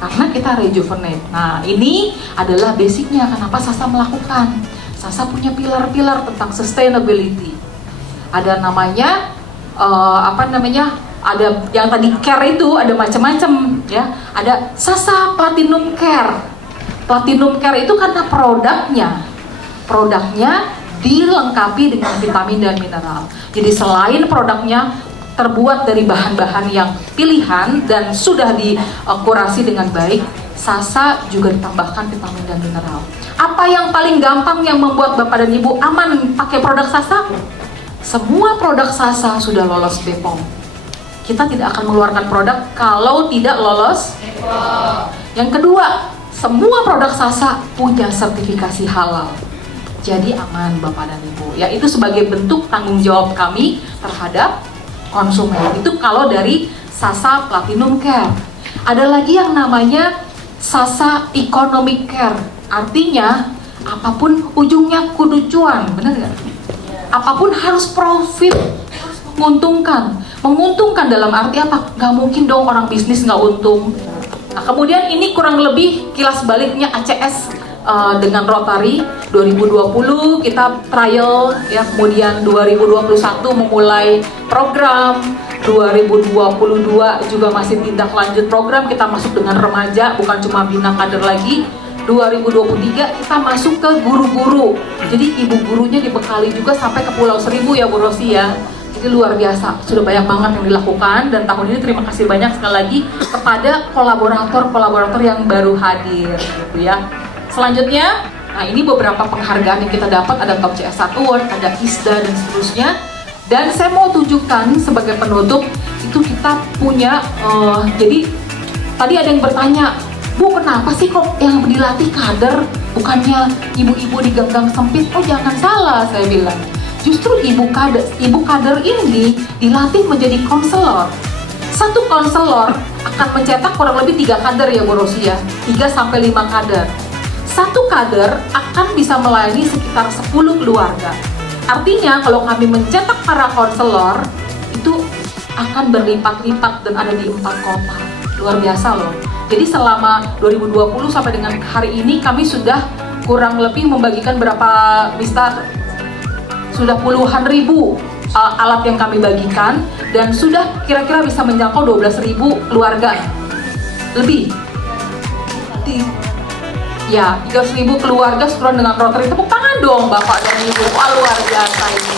Karena kita rejuvenate. Nah, ini adalah basicnya kenapa Sasa melakukan. Sasa punya pilar-pilar tentang sustainability. Ada namanya ada yang tadi care itu ada macam-macam ya. Ada Sasa Platinum Care. Platinum Care itu karena produknya dilengkapi dengan vitamin dan mineral. Jadi selain produknya terbuat dari bahan-bahan yang pilihan dan sudah dikurasi dengan baik, Sasa juga ditambahkan vitamin dan mineral. Apa yang paling gampang yang membuat Bapak dan Ibu aman pakai produk Sasa? Semua produk Sasa sudah lolos BPOM. Kita tidak akan mengeluarkan produk kalau tidak lolos BPOM. Yang kedua, semua produk Sasa punya sertifikasi halal. Jadi aman Bapak dan Ibu. Ya, itu sebagai bentuk tanggung jawab kami terhadap konsumen. Itu kalau dari Sasa Platinum Care. Ada lagi yang namanya Sasa Economic Care. Artinya apapun ujungnya kudu cuan, benar nggak? Apapun harus profit, harus menguntungkan. Menguntungkan dalam arti apa? Nggak mungkin dong orang bisnis nggak untung. Nah, kemudian ini kurang lebih kilas baliknya ACS dengan Rotary. 2020 kita trial, ya, kemudian 2021 memulai program, 2022 juga masih tindak lanjut program, kita masuk dengan remaja, bukan cuma bina kader lagi. 2023 kita masuk ke guru-guru, jadi ibu gurunya dibekali juga sampai ke Pulau Seribu ya Bu Rosi ya. Jadi luar biasa, sudah banyak banget yang dilakukan, dan tahun ini terima kasih banyak sekali lagi kepada kolaborator-kolaborator yang baru hadir gitu ya. Selanjutnya, nah ini beberapa penghargaan yang kita dapat, ada Top CS1 Award, ada ISDA dan seterusnya. Dan saya mau tunjukkan sebagai penutup, itu kita punya, jadi tadi ada yang bertanya, Bu, kenapa sih kok yang dilatih kader bukannya ibu-ibu di gang-gang sempit? Oh, jangan salah, saya bilang. Justru ibu kader ini dilatih menjadi konselor. Satu konselor akan mencetak kurang lebih 3 kader ya Bu Rosi ya, 3-5 kader. Satu kader akan bisa melayani sekitar 10 keluarga. Artinya kalau kami mencetak para konselor itu akan berlipat-lipat dan ada di 4 kota. Luar biasa loh. Jadi selama 2020 sampai dengan hari ini kami sudah kurang lebih membagikan berapa Mister? Sudah puluhan ribu alat yang kami bagikan, dan sudah kira-kira bisa menjangkau 12.000 keluarga lebih. Ya, 3.000 keluarga setelah dengan Rotary. Tepuk tangan dong Bapak dan Ibu. Wah, luar biasa ini.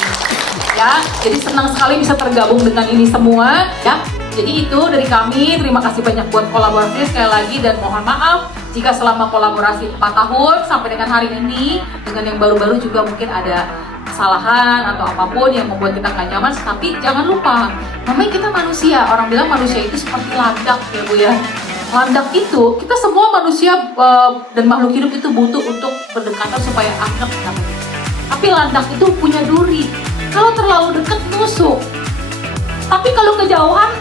Ya, jadi senang sekali bisa tergabung dengan ini semua ya. Jadi itu dari kami, terima kasih banyak buat kolaborasi sekali lagi, dan mohon maaf jika selama kolaborasi 4 tahun sampai dengan hari ini dengan yang baru-baru juga mungkin ada kesalahan atau apapun yang membuat kita nggak nyaman. Tapi jangan lupa, namanya kita manusia. Orang bilang manusia itu seperti landak ya Bu ya. Landak itu, kita semua manusia dan makhluk hidup itu butuh untuk berdekatan supaya anget namanya. Tapi landak itu punya duri. Kalau terlalu dekat nusuk. Tapi kalau kejauhan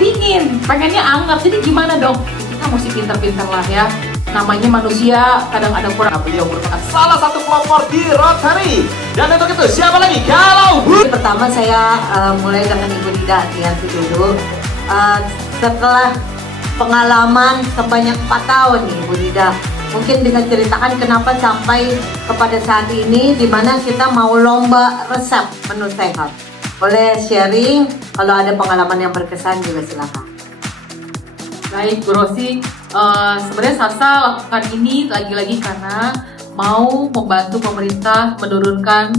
dingin, pengennya anget. Jadi gimana dong? Kita mesti pintar-pintar lah ya. Namanya manusia kadang ada kurang. Beliau merupakan salah satu pelopor di Rotary. Dan untuk itu siapa lagi kalau pertama saya mulai dengan Ibu Dida Tianti dulu. Setelah pengalaman sebanyak 4 tahun nih Bu Dida, mungkin bisa ceritakan kenapa sampai kepada saat ini di mana kita mau lomba resep menu sehat. Boleh sharing kalau ada pengalaman yang berkesan juga silakan. Baik Bu Rosi, sebenarnya Sasa lakukan ini lagi-lagi karena mau membantu pemerintah menurunkan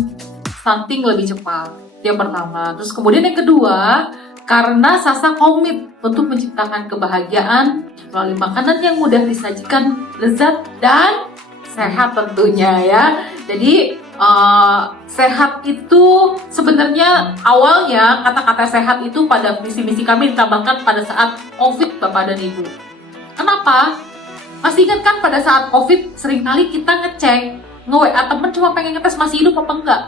stunting lebih cepat. Yang pertama, terus kemudian yang kedua, karena Sasa komit untuk menciptakan kebahagiaan melalui makanan yang mudah disajikan, lezat dan sehat tentunya ya. Jadi sehat itu sebenarnya awalnya kata-kata sehat itu pada visi-misi kami ditambahkan pada saat COVID Bapak dan Ibu. Kenapa? Masih ingat kan pada saat COVID seringkali kita ngecek, nge-WA temen cuma pengen ngetes masih hidup apa enggak.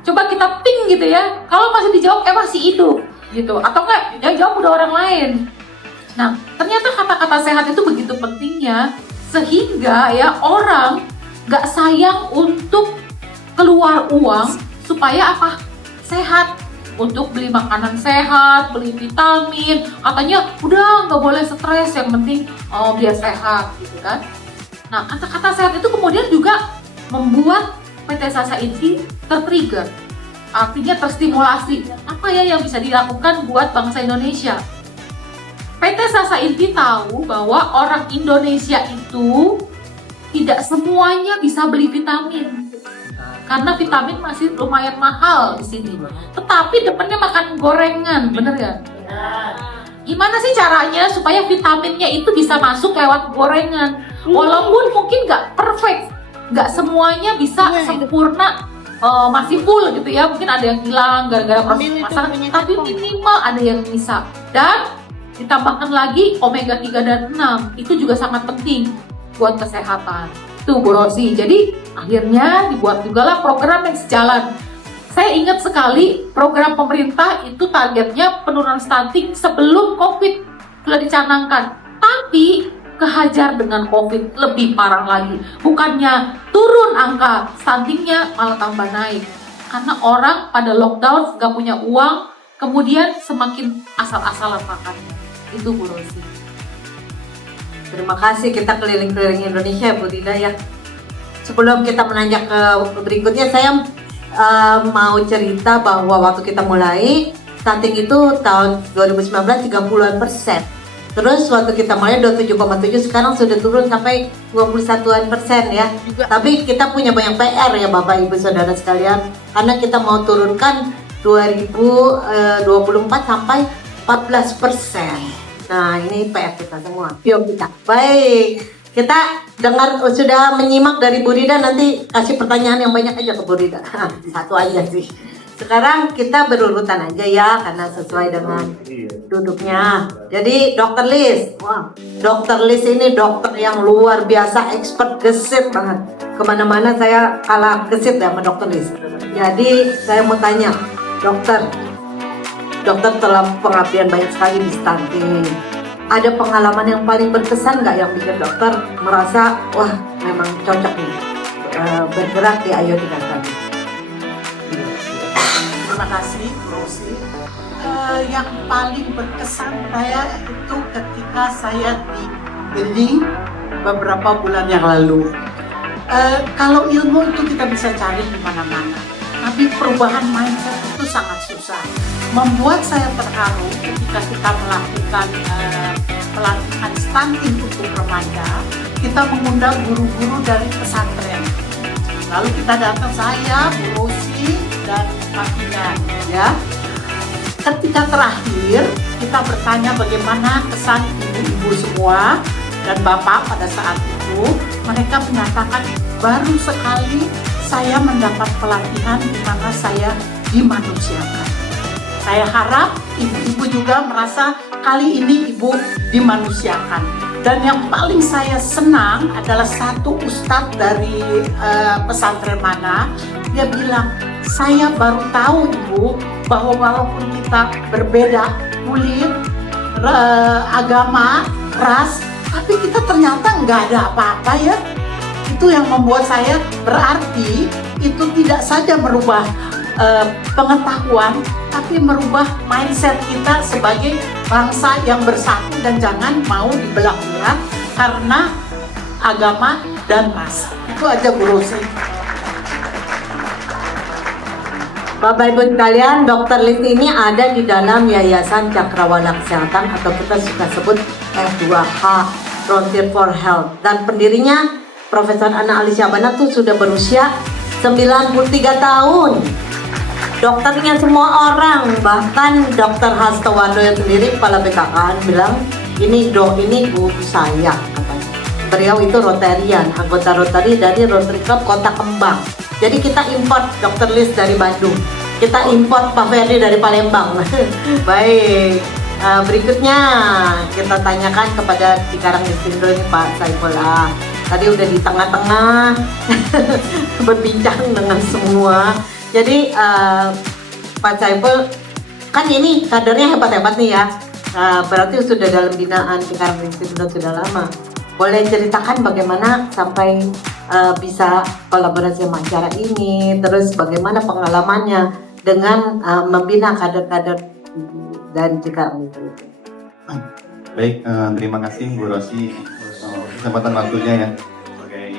Coba kita ping gitu ya, kalau masih dijawab masih hidup gitu, atau enggak yang jawab udah orang lain. Nah ternyata kata-kata sehat itu begitu pentingnya sehingga ya orang nggak sayang untuk keluar uang supaya apa? Sehat, untuk beli makanan sehat, beli vitamin, katanya udah nggak boleh stres, yang penting biar sehat gitu kan. Nah kata-kata sehat itu kemudian juga membuat PT Sasa Inti tertrigger, artinya terstimulasi. Apa ya yang bisa dilakukan buat bangsa Indonesia? PT Sasa Inti tahu bahwa orang Indonesia itu tidak semuanya bisa beli vitamin, karena vitamin masih lumayan mahal di sini. Tetapi depannya makan gorengan, bener gak? Gimana sih caranya supaya vitaminnya itu bisa masuk lewat gorengan? Walaupun mungkin nggak perfect, nggak semuanya bisa sempurna, masih full gitu ya, mungkin ada yang hilang gara-gara proses masakan, tapi minimal ada yang bisa. Dan ditambahkan lagi omega 3 dan 6 itu juga sangat penting buat kesehatan. Itu Bu Rosi. Jadi akhirnya dibuat juga lah program yang sejalan. Saya ingat sekali program pemerintah itu targetnya penurunan stunting sebelum COVID sudah dicanangkan, tapi kehajar dengan COVID lebih parah lagi. Bukannya turun angka stuntingnya, malah tambah naik. Karena orang pada lockdown nggak punya uang, kemudian semakin asal-asalan makannya. Itu Bu Rosi. Terima kasih, kita keliling-keliling Indonesia Bu Dida ya. Sebelum kita menanjak ke berikutnya, saya mau cerita bahwa waktu kita mulai stunting itu tahun 2019 30-an%. Terus waktu kita mulai 27,7, sekarang sudah turun sampai 21% ya. Tapi kita punya banyak PR ya Bapak Ibu Saudara sekalian, karena kita mau turunkan 2024 sampai 14%. Nah ini PR kita semua. Yuk kita. Baik, kita dengar sudah menyimak dari Bu Dida, nanti kasih pertanyaan yang banyak aja ke Bu Dida. Satu aja sih. Sekarang kita berurutan aja ya, karena sesuai dengan duduknya. Jadi Dr. Liz, wah, Dr. Liz ini dokter yang luar biasa, expert, gesit banget. Kemana-mana saya kalah gesit ya sama Dr. Liz. Jadi saya mau tanya, dokter telah pengabdian banyak sekali di stunting. Ada pengalaman yang paling berkesan nggak yang bikin dokter merasa wah memang cocok nih bergerak di Ayo Dikatakan? Terima kasih, Rosi. Yang paling berkesan saya itu ketika saya di Beling beberapa bulan yang lalu. Kalau ilmu itu kita bisa cari di mana-mana, tapi perubahan mindset itu sangat susah. Membuat saya terharu ketika kita melakukan pelatihan stunting untuk remaja. Kita mengundang guru-guru dari pesantren. Lalu kita datang, saya, Bu Rosi, dan Pak Ina, ya. ketika terakhir kita bertanya bagaimana kesan ibu-ibu semua dan bapak pada saat itu, mereka menyatakan baru sekali saya mendapat pelatihan di mana saya dimanusiakan. Saya harap ibu-ibu juga merasa kali ini ibu dimanusiakan. Dan yang paling saya senang adalah satu ustadz dari pesantren mana, dia bilang, saya baru tahu ibu bahwa walaupun kita berbeda kulit, agama, ras, tapi kita ternyata nggak ada apa-apa ya. Itu yang membuat saya berarti itu tidak saja merubah pengetahuan, tapi merubah mindset kita sebagai bangsa yang bersatu dan jangan mau dibelah-belah karena agama dan ras. Itu aja Bu Rosi. Bapak Ibu sekalian, Dr. Liz ini ada di dalam Yayasan Cakrawala Kesehatan atau kita suka sebut F2H, Frontier for Health. Dan pendirinya Profesor Ana Alicia Banat tuh sudah berusia 93 tahun. Dokternya semua orang, bahkan Dr. Hastowandoyo sendiri, kepala BKKN bilang, ini guru saya, katanya. Beliau itu Rotarian, anggota Rotary dari Rotary Club Kota Kembang. Jadi kita import Dr. Liz dari Bandung, kita import Pak Ferdi dari Palembang. Baik, berikutnya kita tanyakan kepada Cikarang Listrindo ini Pak Saifullah. Tadi udah di tengah-tengah berbincang dengan semua. Jadi Pak Saiful, kan ini kadernya hebat-hebat nih ya. Berarti sudah dalam binaan Cikarang Listrindo sudah lama. Boleh ceritakan bagaimana sampai bisa kolaborasi sama acara ini, terus bagaimana pengalamannya dengan membina kader-kader dan Cikarang Listrindo. Baik, terima kasih Bu Rosi kesempatan waktunya ya sebagai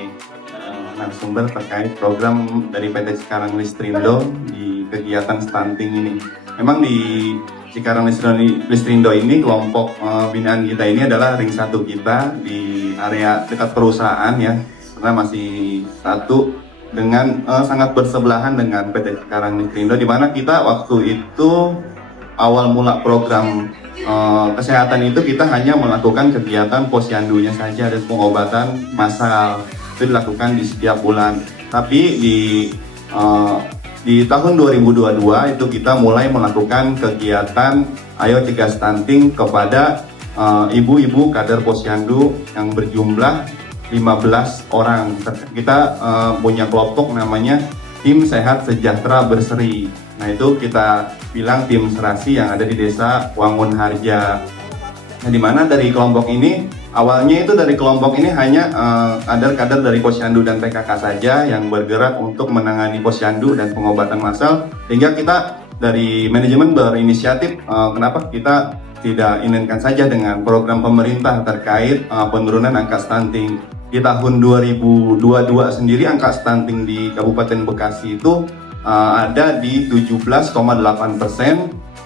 narasumber terkait program dari PT Cikarang Listrindo di kegiatan stunting ini. Memang di Cikarang Listrindo ini kelompok binaan kita ini adalah ring 1 kita di area dekat perusahaan ya, karena masih satu dengan sangat bersebelahan dengan PT Cikarang Listrindo, di mana kita waktu itu awal mula program kesehatan itu kita hanya melakukan kegiatan posyandunya saja dan pengobatan massal itu dilakukan di setiap bulan. Tapi di tahun 2022 itu kita mulai melakukan kegiatan Ayo Cegah Stunting kepada ibu-ibu kader posyandu yang berjumlah 15 orang. Kita punya kelompok namanya Tim Sehat Sejahtera Berseri. Nah itu kita bilang tim serasi yang ada di desa Wangun Harja. Nah dimana dari kelompok ini, awalnya itu dari kelompok ini hanya kader-kader dari posyandu dan PKK saja yang bergerak untuk menangani posyandu dan pengobatan massal. Sehingga kita dari manajemen berinisiatif, kenapa kita tidak inginkan saja dengan program pemerintah terkait penurunan angka stunting. Di tahun 2022 sendiri angka stunting di Kabupaten Bekasi itu ada di 17,8%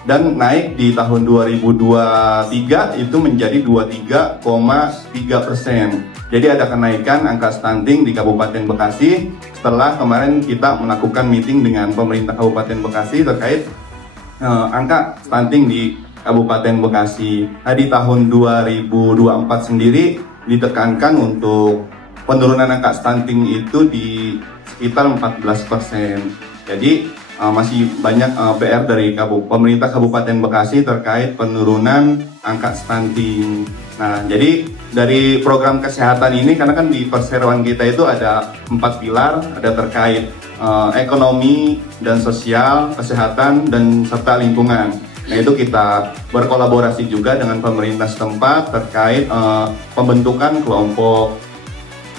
dan naik di tahun 2023 itu menjadi 23,3%. Jadi ada kenaikan angka stunting di Kabupaten Bekasi setelah kemarin kita melakukan meeting dengan pemerintah Kabupaten Bekasi terkait angka stunting di Kabupaten Bekasi. Nah, di tahun 2024 sendiri ditekankan untuk penurunan angka stunting itu di sekitar 14%. Jadi masih banyak PR dari pemerintah Kabupaten Bekasi terkait penurunan angka stunting. Nah, jadi dari program kesehatan ini, karena kan di perseroan kita itu ada 4 pilar, ada terkait ekonomi dan sosial, kesehatan, dan serta lingkungan. Nah, itu kita berkolaborasi juga dengan pemerintah setempat terkait pembentukan kelompok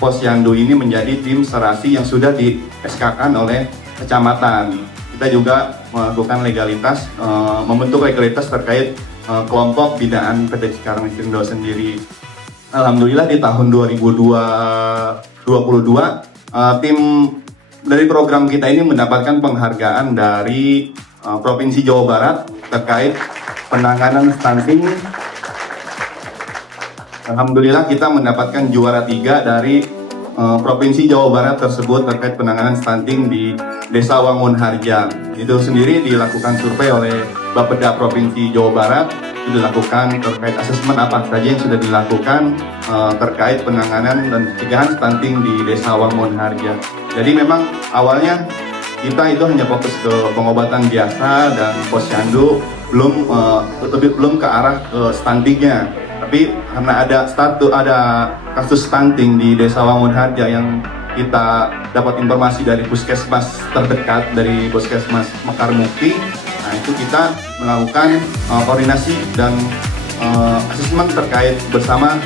posyandu ini menjadi tim serasi yang sudah di SK-kan oleh kecamatan. Kita juga melakukan legalitas, membentuk legalitas terkait kelompok binaan PT Cikarang Listrindo sendiri. Alhamdulillah di tahun 2022 tim dari program kita ini mendapatkan penghargaan dari Provinsi Jawa Barat terkait penanganan stunting. Alhamdulillah kita mendapatkan juara 3 dari Provinsi Jawa Barat tersebut terkait penanganan stunting di Desa Wangun Harja. Itu sendiri dilakukan survei oleh Bapeda Provinsi Jawa Barat itu dilakukan terkait asesmen apa saja yang sudah dilakukan terkait penanganan dan pencegahan stunting di Desa Wangun Harja. Jadi memang awalnya kita itu hanya fokus ke pengobatan biasa dan posyandu, belum ke arah stuntingnya. Tapi karena ada kasus stunting di Desa Wangun Harja yang kita dapat informasi dari puskesmas terdekat, dari puskesmas Mekar Mukti. Nah, itu kita melakukan koordinasi dan asesmen terkait bersama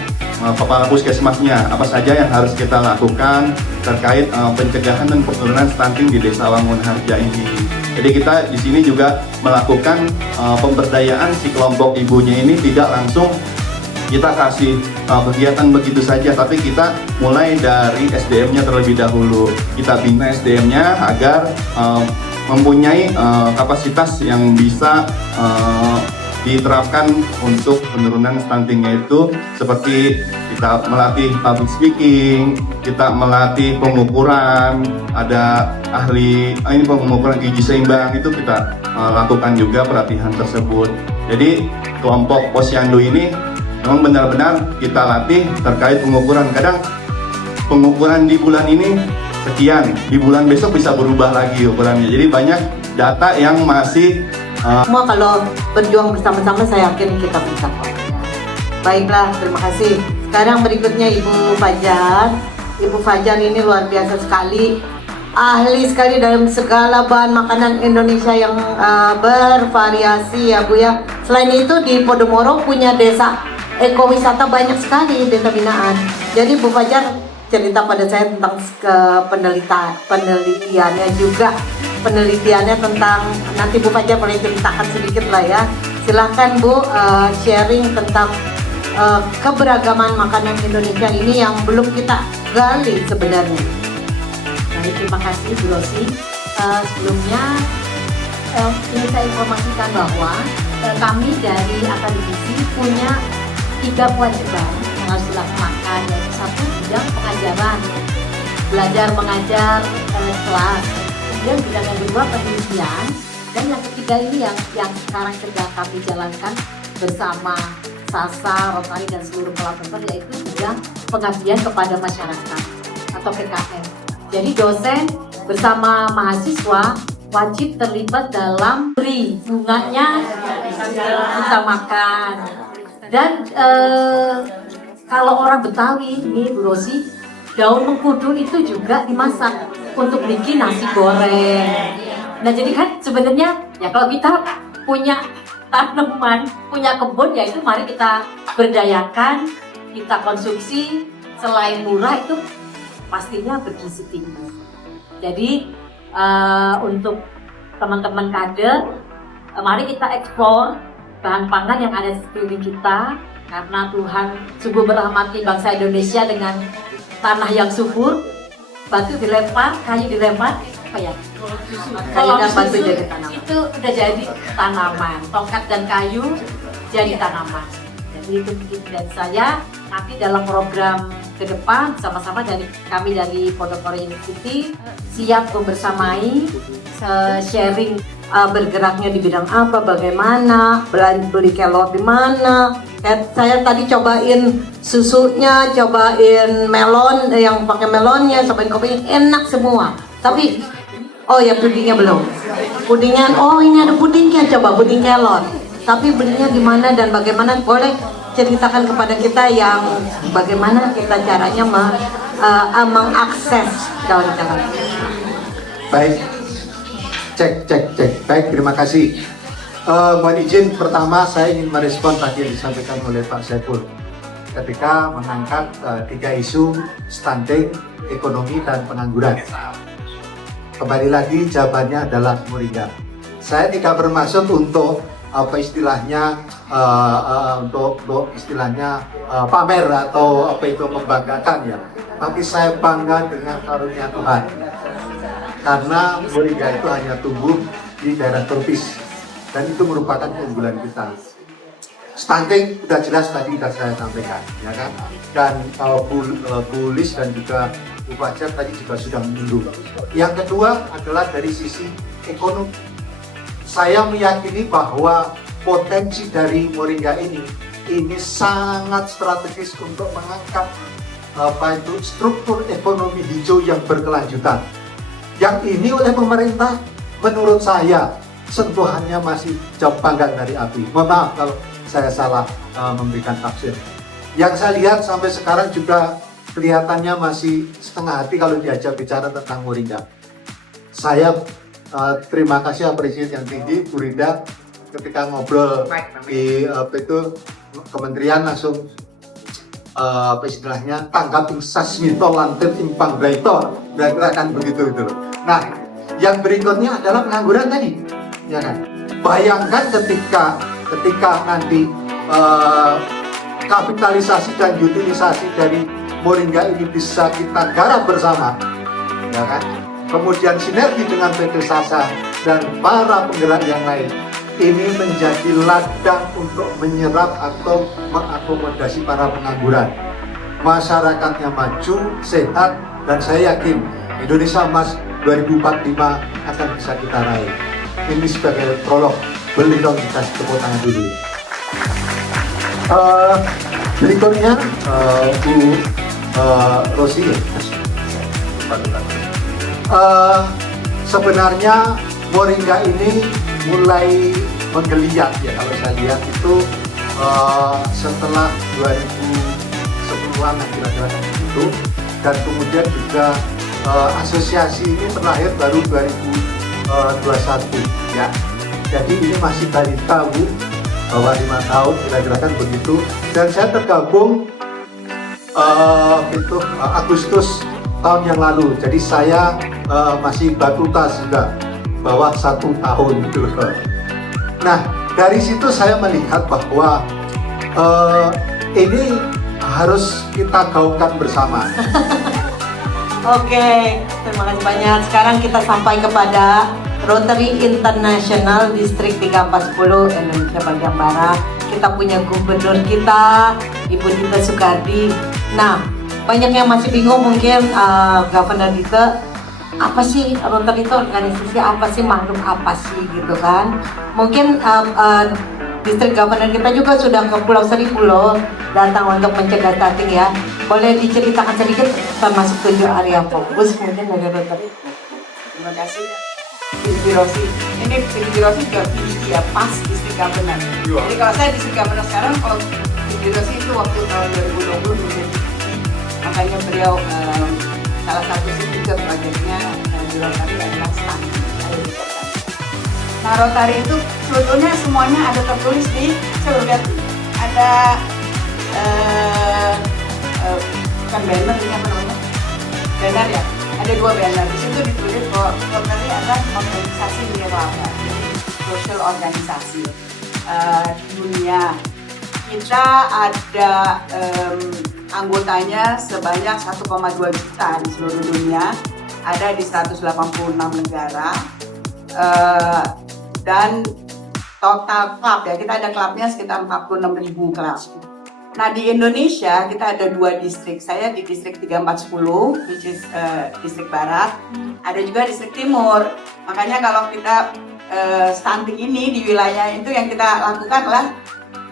kepala puskesmasnya, apa saja yang harus kita lakukan terkait pencegahan dan penurunan stunting di Desa Wangun Harja ini. Jadi kita di sini juga melakukan pemberdayaan si kelompok ibunya ini, tidak langsung kita kasih kegiatan begitu saja, tapi kita mulai dari SDM-nya terlebih dahulu. Kita bina SDM-nya agar mempunyai kapasitas yang bisa diterapkan untuk penurunan stuntingnya, itu seperti kita melatih public speaking, kita melatih pengukuran, ada ahli ini pengukuran gizi seimbang, itu kita lakukan juga pelatihan tersebut. Jadi kelompok posyandu ini memang benar-benar kita latih terkait pengukuran. Kadang pengukuran di bulan ini sekian, di bulan besok bisa berubah lagi ukurannya. Jadi banyak data yang masih semua kalau berjuang bersama-sama, saya yakin kita bisa kok. Baiklah, terima kasih. Sekarang berikutnya Ibu Fajar. Ibu Fajar ini luar biasa sekali, ahli sekali dalam segala bahan makanan Indonesia yang bervariasi ya Bu ya. Selain itu di Podomoro punya desa ekowisata banyak sekali, desa binaan. Jadi Bu Fajar cerita pada saya tentang penelitiannya juga. Penelitiannya tentang, nanti Bu Fajar boleh ceritakan sedikit lah ya. Silahkan Bu sharing tentang keberagaman makanan Indonesia ini yang belum kita gali sebenarnya. Baik, terima kasih Bu Rosi. Sebelumnya ingin saya informasikan bahwa kami dari akademisi punya 3 kewajiban yang harus dilaksanakan, yaitu 1 bidang pengajaran, belajar mengajar kelas, kemudian bidang yang kedua penelitian, dan yang ketiga ini yang sekarang sedang kami jalankan bersama Sasa, Rotary dan seluruh kolaborator, yaitu bidang pengabdian kepada masyarakat atau PKM. Jadi dosen bersama mahasiswa wajib terlibat dalam beri bunganya kita makan. Dan kalau orang Betawi ini Bu Rosi, daun mengkudu itu juga dimasak untuk bikin nasi goreng. Nah jadi kan sebenarnya ya kalau kita punya tanaman, punya kebun, ya itu mari kita berdayakan, kita konsumsi. Selain murah itu pastinya bergizi tinggi. Jadi untuk teman-teman kader, mari kita eksplor bahan pangan yang ada di sekeliling kita, karena Tuhan sungguh merahmati bangsa Indonesia dengan tanah yang subur. Batu dilempar, kayu dilempar, apa ya? Kayu dan batu jadi tanaman. Itu udah jadi tanaman. Tongkat dan kayu jadi tanaman. Jadi itu bikin dari saya. Nanti dalam program ke depan sama-sama dari kami dari Podomoro University siap membersamai, sharing bergeraknya di bidang apa, bagaimana, beli kelor di mana. Saya tadi cobain susunya, cobain melon, yang pakai melonnya, cobain kopi, enak semua. Tapi, oh ya pudingnya belum. Pudingnya, oh ini ada pudingnya, coba puding kelor. Tapi belinya di mana dan bagaimana, boleh ceritakan kepada kita yang bagaimana kita caranya mengakses daun kelor. Baik, cek. Baik, terima kasih. Mohon izin, pertama saya ingin merespon tadi yang disampaikan oleh Pak Saiful ketika mengangkat 3 isu stunting, ekonomi, dan pengangguran. Kembali lagi jawabannya adalah Moringa. Saya tidak bermaksud untuk apa istilahnya untuk istilahnya pamer atau apa itu membanggakan ya. Tapi saya bangga dengan karunia Tuhan. Karena Moringa itu hanya tumbuh di daerah tropis. Dan itu merupakan keunggulan kita. Stunting sudah jelas tadi sudah saya sampaikan, ya kan? Dan Bu Lis dan juga Bu Fajar tadi juga sudah menyinggung. Yang kedua adalah dari sisi ekonomi. saya meyakini bahwa potensi dari Moringa ini sangat strategis untuk mengangkat struktur ekonomi hijau yang berkelanjutan. Yang ini oleh pemerintah, menurut saya sentuhannya masih jauh panggang dari api. Mohon maaf kalau saya salah memberikan tafsir. Yang saya lihat sampai sekarang juga kelihatannya masih setengah hati kalau diajak bicara tentang Moringa. Saya terima kasih apresiasi yang tinggi Bu Rinda ketika ngobrol di kementerian langsung istilahnya tanggap sasmito lantir impang braito, kira-kira kan begitu gitu loh. Nah, yang berikutnya adalah pengangguran tadi, ya kan? Bayangkan ketika nanti kapitalisasi dan utilisasi dari Moringa ini bisa kita garap bersama, ya kan? Kemudian sinergi dengan PT Sasa dan para penggerak yang lain, ini menjadi ladang untuk menyerap atau mengakomodasi para pengangguran. Masyarakatnya maju, sehat, dan saya yakin Indonesia Emas 2045 akan bisa kita raih. Ini sebagai prolog, boleh dong kita tepuk tangan dulu. Berikutnya Bu Rosi. Sebenarnya Moringa ini mulai menggeliat ya, kalau saya lihat itu setelah 2010-an kira-kira itu, dan kemudian juga asosiasi ini terakhir baru 2021 ya. Jadi ini masih balita Bu, bahwa 5 tahun kira-kira kan begitu. Dan saya tergabung Agustus tahun yang lalu. Jadi saya masih batuta juga bawah 1 tahun gitu. Nah, dari situ saya melihat bahwa ini harus kita gaungkan bersama. Oke, terima kasih banyak. Sekarang kita sampai kepada Rotary International Distrik 3410 Indonesia bagian Barat. Kita punya gubernur kita, Ibu Dita Soekardi. Nah, banyak yang masih bingung mungkin Governor Dita, apa sih Rotary itu organisasi apa sih, makhluk apa sih gitu kan. Mungkin distrik governor kita juga sudah ke Pulau Seribu loh, datang untuk mencegah stunting ya. Boleh diceritakan sedikit termasuk 7 area fokus mungkin dari Rotary. Terima kasih Ibu Rosi. Ini Ibu Rosi juga PDG ya, pas distrik governor. Jadi kalau saya distrik governor sekarang, kalau Ibu Rosi itu waktu tahun 2020 menjadi makanya beliau salah satu signature proyeknya di Rotary adalah stunting. Nah, Rotary itu sebetulnya semuanya ada tertulis di, saya lihat ada bukan banner ini apa namanya? Banner ya, ada 2 banner. Di situ ditulis bahwa Rotary adalah organisasi nirlaba, jadi social organisasi dunia. Kita ada anggotanya sebanyak 1,2 juta di seluruh dunia, ada di 186 negara. Dan total klub ya, kita ada klubnya sekitar 46.000 klub. Nah, di Indonesia kita ada 2 distrik. Saya di distrik 3410, which is distrik barat. Ada juga distrik timur. Makanya kalau kita stunting ini di wilayah itu yang kita lakukan adalah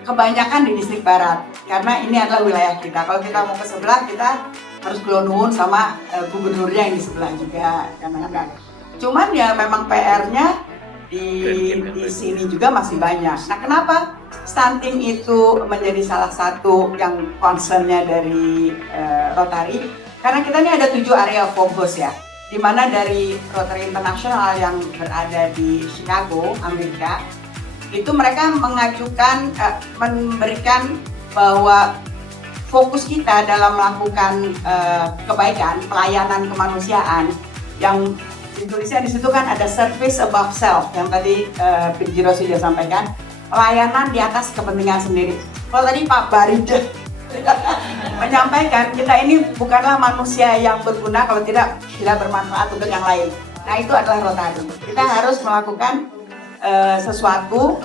kebanyakan di distrik barat. Karena ini adalah wilayah kita. Kalau kita mau ke sebelah, kita harus keluar sama gubernurnya yang di sebelah juga. Kadang-kadang. Cuman ya memang PR-nya di sini juga masih banyak. Nah, kenapa stunting itu menjadi salah satu yang concernnya dari Rotary? Karena kita ini ada 7 area fokus ya, di mana dari Rotary International yang berada di Chicago, Amerika, itu mereka mengajukan, memberikan bahwa fokus kita dalam melakukan kebaikan, pelayanan kemanusiaan yang tulisnya di situ kan ada service above self yang tadi P.J. Rosi sudah sampaikan, pelayanan di atas kepentingan sendiri. Kalau tadi Pak Barida menyampaikan kita ini bukanlah manusia yang berguna kalau tidak bermanfaat untuk yang lain. Nah, itu adalah Rotary. Kita harus melakukan sesuatu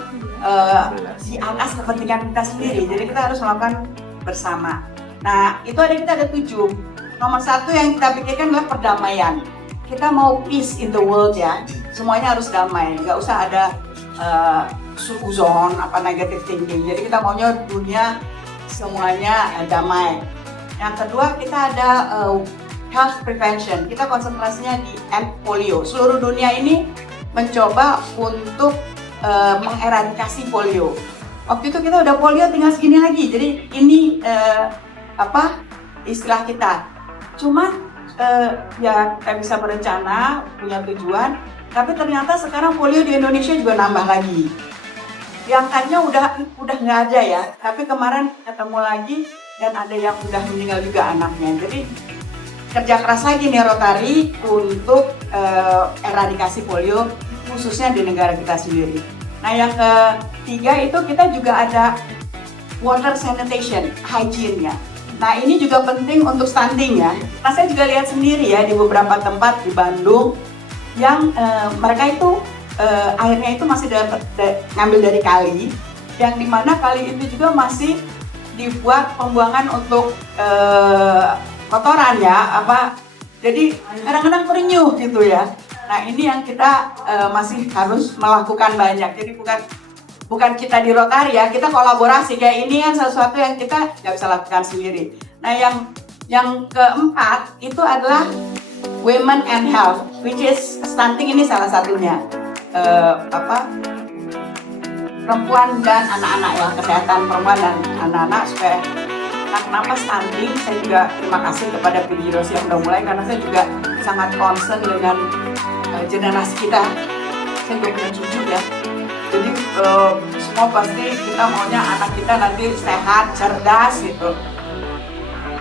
di atas kepentingan kita sendiri. Jadi kita harus melakukan bersama. Nah, itu kita ada 7. Nomor 1 yang kita pikirkan adalah perdamaian. Kita mau peace in the world ya, semuanya harus damai, nggak usah ada suzon, negative thinking. Jadi kita maunya dunia semuanya damai. Yang kedua kita ada health prevention. Kita konsentrasinya di end polio. Seluruh dunia ini mencoba untuk mengeradikasi polio. Waktu itu kita udah polio tinggal segini lagi. Jadi ini istilah kita. Cuman ya kita bisa berencana, punya tujuan. Tapi ternyata sekarang polio di Indonesia juga nambah lagi. Angkanya udah nggak ada ya. Tapi kemarin ketemu lagi dan ada yang udah meninggal juga anaknya. Jadi kerja keras lagi nih Rotary untuk eradikasi polio khususnya di negara kita sendiri. Nah yang ketiga itu kita juga ada water sanitation, hygiene ya. Nah ini juga penting untuk stunting ya. Nah saya juga lihat sendiri ya di beberapa tempat di Bandung yang mereka itu airnya itu masih ngambil dari kali, yang dimana kali itu juga masih dibuat pembuangan untuk kotoran ya, jadi kadang-kadang perenyuh gitu ya. Nah ini yang kita masih harus melakukan banyak. Jadi bukan kita di Rotary ya, kita kolaborasi. Kayak ini kan sesuatu yang kita nggak bisa lakukan sendiri. Nah yang keempat itu adalah women and health, which is stunting ini salah satunya. Perempuan dan anak-anak ya, kesehatan perempuan dan anak-anak supaya. Nah, kenapa stunting? Saya juga terima kasih kepada PDIROS yang udah mulai karena saya juga sangat concern dengan generasi kita. Saya juga punya cucu ya. Jadi semua pasti kita maunya anak kita nanti sehat, cerdas gitu.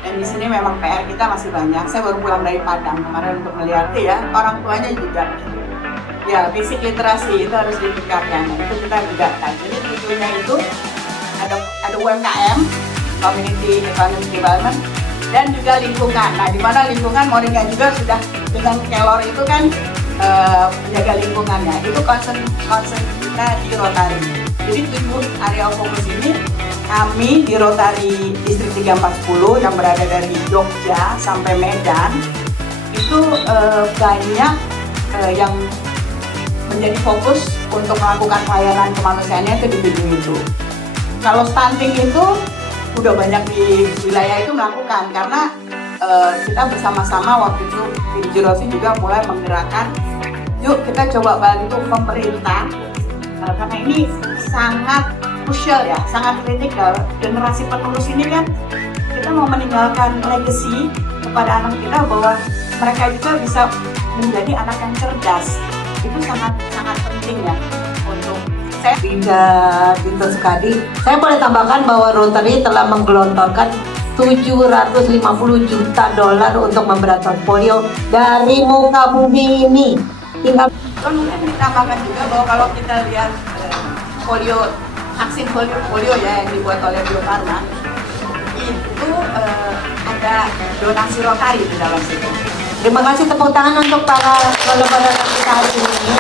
Dan di sini memang PR kita masih banyak. Saya baru pulang dari Padang kemarin untuk melihat ya, orang tuanya juga. Ya, basic literasi itu harus ditingkatkan. Itu kita tingkatkan. Jadi tujuannya itu ada UMKM, community economic development, dan juga lingkungan. Nah, di mana lingkungan Moringa juga sudah dengan Kelor itu kan menjaga lingkungannya. Itu concern kita di Rotary. Jadi 7 area fokus ini kami di Rotary Distrik 3410 yang berada dari Jogja sampai Medan itu banyak yang menjadi fokus untuk melakukan pelayanan kemanusiaannya itu di bidang itu. Kalau stunting itu udah banyak di wilayah itu melakukan karena kita bersama-sama waktu itu PDIROS juga mulai menggerakkan, yuk kita coba bantu pemerintah karena ini sangat krusial ya, sangat kritikal. Generasi penerus ini kan kita mau meninggalkan legacy kepada anak kita bahwa mereka juga bisa menjadi anak yang cerdas. Itu sangat penting ya untuk saya. Tidak pintar sekali. Saya boleh tambahkan bahwa Rotary telah menggelontorkan $750 juta untuk memberantas polio dari muka bumi ini. Tinggal mungkin ditambahkan juga bahwa kalau kita lihat polio, vaksin polio ya yang dibuat oleh Bio Farma itu ada donasi Rotary di dalam situ. Terima kasih, tepuk tangan untuk para kolaborator kita hari ini.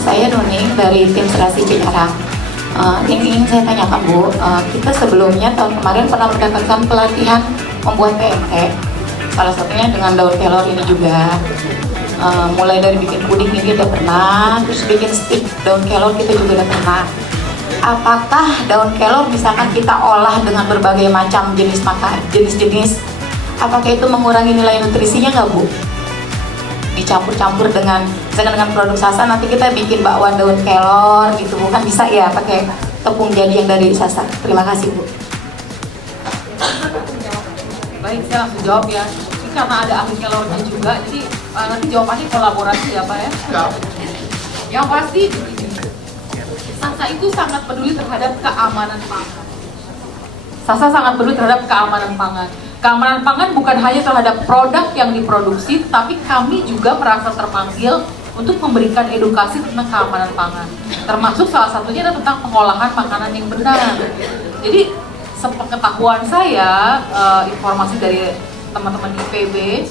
Saya Nuning dari tim Serasi Cikarang. Yang ingin saya tanyakan Bu, kita sebelumnya tahun kemarin pernah mendapatkan pelatihan membuat PMT. Salah satunya dengan daun kelor ini juga. Mulai dari bikin puding ini udah pernah, terus bikin stick daun kelor kita juga udah pernah. Apakah daun kelor misalkan kita olah dengan berbagai macam jenis-jenis, apakah itu mengurangi nilai nutrisinya nggak Bu? Dicampur-campur dengan produk Sasa, nanti kita bikin bakwan daun kelor gitu, bukan bisa ya pakai tepung jadi yang dari Sasa. Terima kasih Bu. Baik, saya langsung jawab ya. Ini karena ada ahli kelornya juga, jadi nanti jawabannya kolaborasi ya Pak ya. Yang pasti Sasa itu sangat peduli terhadap keamanan pangan. Sasa sangat peduli terhadap keamanan pangan. Keamanan pangan bukan hanya terhadap produk yang diproduksi, tapi kami juga merasa terpanggil untuk memberikan edukasi tentang keamanan pangan. Termasuk salah satunya adalah tentang pengolahan makanan yang benar. Jadi sepengetahuan saya, informasi dari teman-teman IPB,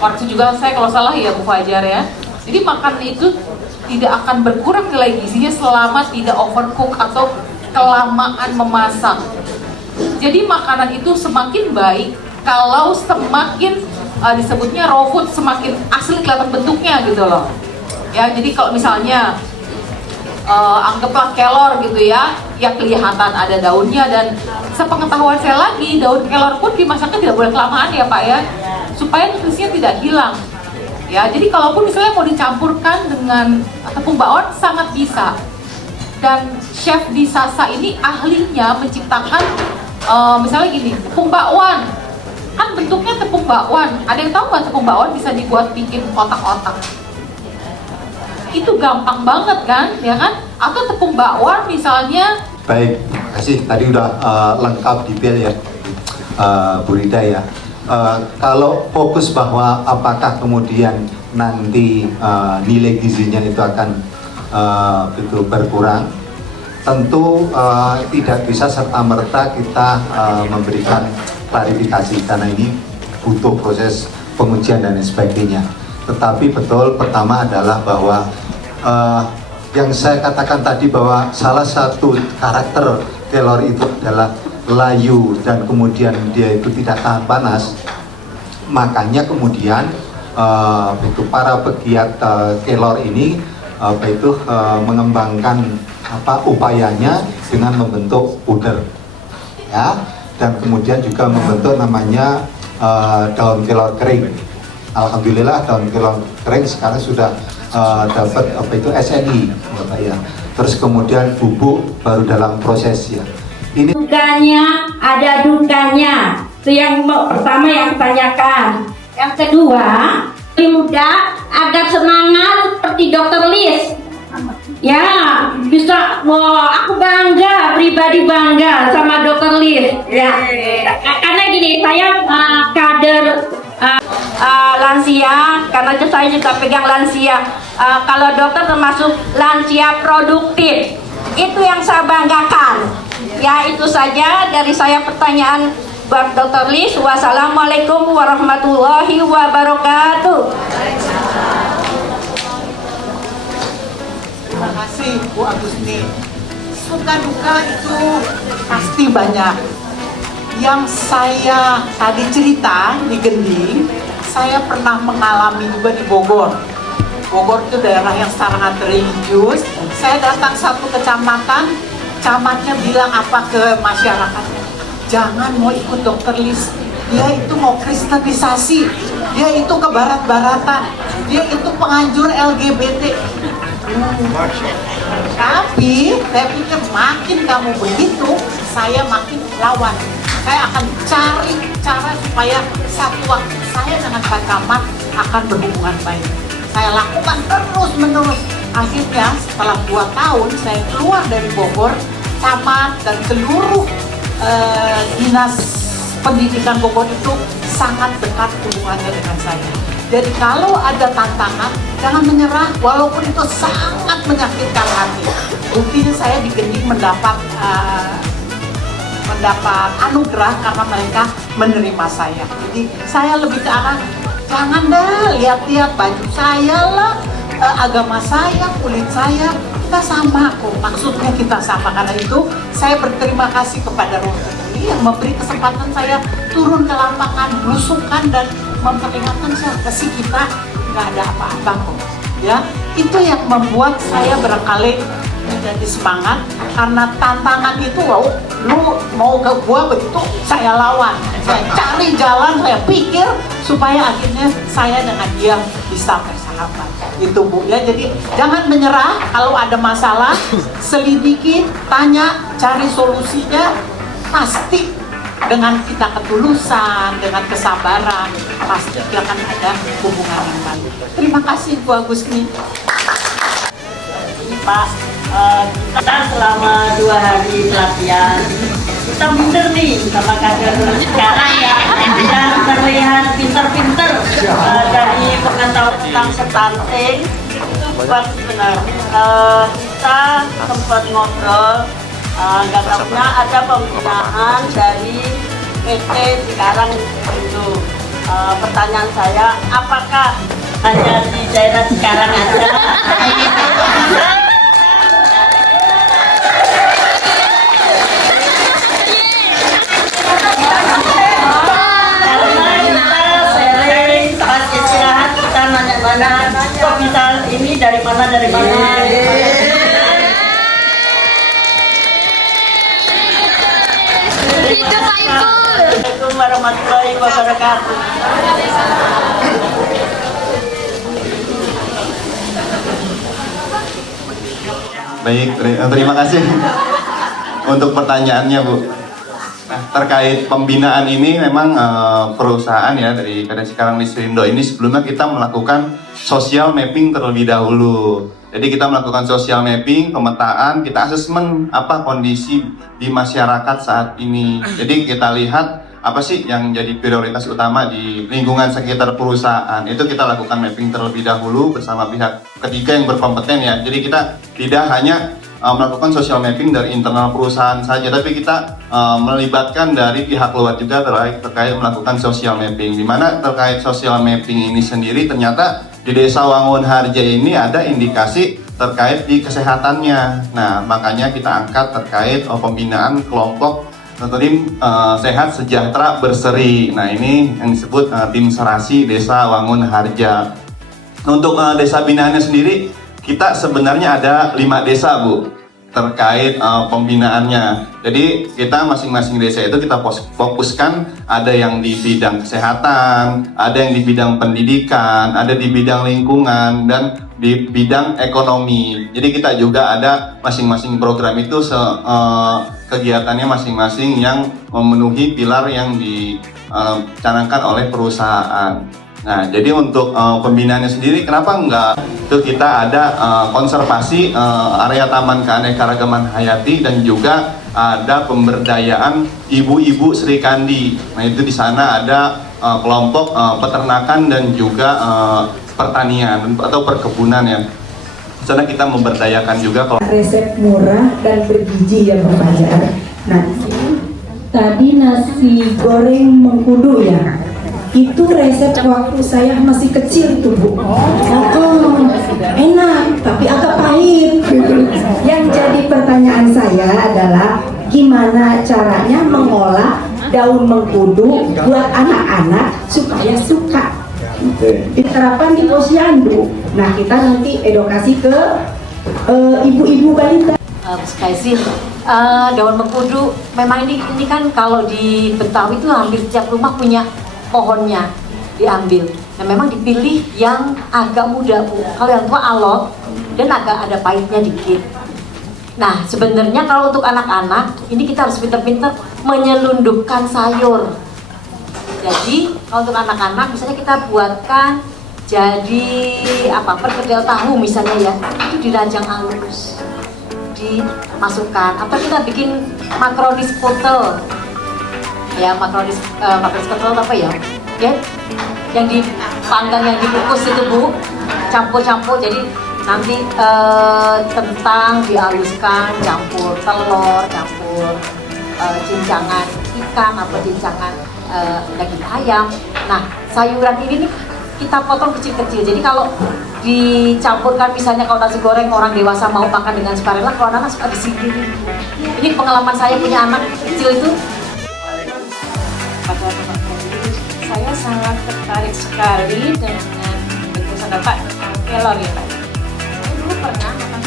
koreksi juga saya kalau salah ya Bu Fajar ya. Jadi makanan itu tidak akan berkurang nilai gizinya selama tidak overcook atau kelamaan memasak. Jadi makanan itu semakin baik kalau semakin disebutnya raw food, semakin asli kelihatan bentuknya gitu loh. Ya, jadi kalau misalnya anggaplah kelor gitu ya, yang kelihatan ada daunnya. Dan sepengetahuan saya lagi, daun kelor pun dimasaknya tidak boleh kelamaan ya Pak ya, supaya nutrisinya tidak hilang. Ya, jadi kalaupun misalnya mau dicampurkan dengan tepung bakwan sangat bisa. Dan chef di Sasa ini ahlinya menciptakan misalnya gini, tepung bakwan. Kan bentuknya tepung bakwan. Ada yang tahu nggak tepung bakwan bisa dibuat bikin kotak-kotak? Itu gampang banget kan, ya kan? Atau tepung bakwan misalnya. Baik, terima kasih. Tadi udah lengkap detail ya, Bu Rida ya. Kalau fokus bahwa apakah kemudian nanti nilai gizinya itu akan itu berkurang, tentu tidak bisa serta-merta kita memberikan klarifikasi karena ini butuh proses pengujian dan sebagainya. Tetapi betul, pertama adalah bahwa yang saya katakan tadi bahwa salah satu karakter kelor itu adalah layu dan kemudian dia itu tidak tahan panas, makanya kemudian itu para pegiat kelor ini mengembangkan upayanya dengan membentuk puder ya, dan kemudian juga membentuk namanya daun kelor kering. Alhamdulillah daun kelor kering sekarang sudah dapat SNI ya. Terus kemudian bubuk baru dalam proses ya. Ini dukanya, ada dukanya. Itu yang pertama yang ditanyakan. Yang kedua, muda agar semangat seperti Dr. Liz. Ya, bisa. Wah, aku bangga, pribadi bangga sama Dr. Liz. Ya, karena gini, saya kader lansia, karena saya juga pegang lansia. Kalau dokter termasuk lansia produktif. Itu yang saya banggakan. Ya, itu saja dari saya pertanyaan buat Dr. Liz. Wassalamualaikum warahmatullahi wabarakatuh. Terima kasih Bu Agusni. Suka duka itu pasti banyak. Yang saya tadi cerita di Gending, saya pernah mengalami juga di Bogor. Bogor itu daerah yang sangat religius. Saya datang satu kecamatan, camatnya bilang apa ke masyarakatnya? Jangan mau ikut Dr. Liz, dia itu mau kristenisasi, dia itu ke barat-baratan, dia itu penganjur LGBT. Tapi saya pikir makin kamu begitu, saya makin lawan. Saya akan cari cara supaya satu waktu saya dengan Pak Camat akan berhubungan baik. Saya lakukan terus-menerus. Akhirnya setelah 2 tahun saya keluar dari Bogor, Camat dan seluruh dinas pendidikan Bogor itu sangat dekat hubungannya dengan saya. Jadi kalau ada tantangan, jangan menyerah walaupun itu sangat menyakitkan hati. Buktinya saya di Gending mendapat anugerah karena mereka menerima saya. Jadi saya lebih ke arah, jangan deh lihat-lihat baju saya lah, agama saya, kulit saya, kita sama kok. Maksudnya kita sama, karena itu saya berterima kasih kepada Roh Kudus yang memberi kesempatan saya turun ke lapangan, belusukan dan memperlihatkan siapa sih kita, nggak ada apa-apa kok. Ya, itu yang membuat saya barangkali menjadi semangat, karena tantangan itu, wow, lu mau ke gua begitu, saya lawan, saya cari jalan, saya pikir supaya akhirnya saya dengan dia bisa bersahabat. Itu Bu ya, jadi jangan menyerah. Kalau ada masalah, selidiki, tanya, cari solusinya. Pasti dengan kita ketulusan, dengan kesabaran, pasti akan ada hubungan yang baik. Terima kasih Bu Agusni. Pak, kita selama 2 hari pelatihan, kita minder nih sama kader sekarang ya, yang terlihat pinter-pinter dari pengetahuan tentang stunting. Itu bagus benar. Kita sempat ngobrol, nggak tahunya ada pembinaan dari PT sekarang itu. Pertanyaan saya, apakah hanya di daerah sekarang aja? Kok bisa ini dari mana? wabarakatuh. Baik, terima kasih untuk pertanyaannya, Bu. Nah, terkait pembinaan ini memang perusahaan ya dari Kadin Cikarang Lisrindo ini sebelumnya kita melakukan social mapping terlebih dahulu. Jadi kita melakukan social mapping, pemetaan, kita asesmen apa kondisi di masyarakat saat ini. Jadi kita lihat apa sih yang jadi prioritas utama di lingkungan sekitar perusahaan. Itu kita lakukan mapping terlebih dahulu bersama pihak ketiga yang berkompeten ya. Jadi kita tidak hanya melakukan social mapping dari internal perusahaan saja, tapi kita melibatkan dari pihak luar juga terkait melakukan social mapping. Di mana terkait social mapping ini sendiri ternyata di Desa Wangun Harja ini ada indikasi terkait di kesehatannya. Nah, makanya kita angkat terkait pembinaan kelompok tim sehat sejahtera berseri. Nah, ini yang disebut tim serasi Desa Wangun Harja. Untuk desa binaannya sendiri, kita sebenarnya ada 5 desa, Bu, terkait pembinaannya. Jadi kita masing-masing desa itu kita fokuskan, ada yang di bidang kesehatan, ada yang di bidang pendidikan, ada di bidang lingkungan, dan di bidang ekonomi. Jadi kita juga ada masing-masing program itu kegiatannya masing-masing yang memenuhi pilar yang dicanangkan oleh perusahaan. Nah, jadi untuk pembinaannya sendiri, kenapa enggak? Itu kita ada konservasi area Taman Keanekaragaman Hayati dan juga ada pemberdayaan ibu-ibu Sri Kandi. Nah, itu di sana ada kelompok peternakan dan juga pertanian atau perkebunan ya. Di sana kita memberdayakan juga resep murah dan bergizi ya Pak Fajar. Nah, tadi nasi goreng mengkudu ya. Itu resep waktu saya masih kecil itu, Bu. Enak, tapi agak pahit. Yang jadi pertanyaan saya adalah gimana caranya mengolah daun mengkudu buat anak-anak supaya suka. Diterapkan di posyandu. Nah, kita nanti edukasi ke ibu-ibu balita. Daun mengkudu memang ini kan kalau di Betawi itu hampir setiap rumah punya pohonnya diambil. Nah, memang dipilih yang agak muda, Bu. Kalau yang tua alot dan agak ada pahitnya dikit. Nah, sebenarnya kalau untuk anak-anak ini kita harus pintar-pintar menyelundupkan sayur. Jadi kalau untuk anak-anak misalnya kita buatkan jadi perkedel tahu misalnya ya, itu dirajang halus, dimasukkan. Atau kita bikin makronis potel. Ya, makronis potel apa ya? Ya, yang dipanggang, yang dikukus itu, Bu, campur-campur. Jadi nanti kentang dihaluskan, campur telur, campur cincangan ikan atau cincangan daging ayam. Nah, sayuran ini nih kita potong kecil-kecil. Jadi kalau dicampurkan misalnya kalau nasi goreng orang dewasa mau makan dengan sukarela, kalau anak suka disingkirin. Ini pengalaman saya punya anak kecil itu. Saya sangat tertarik sekali dengan penjelasan Bapak tentang kelor ya Pak. Saya dulu pernah makan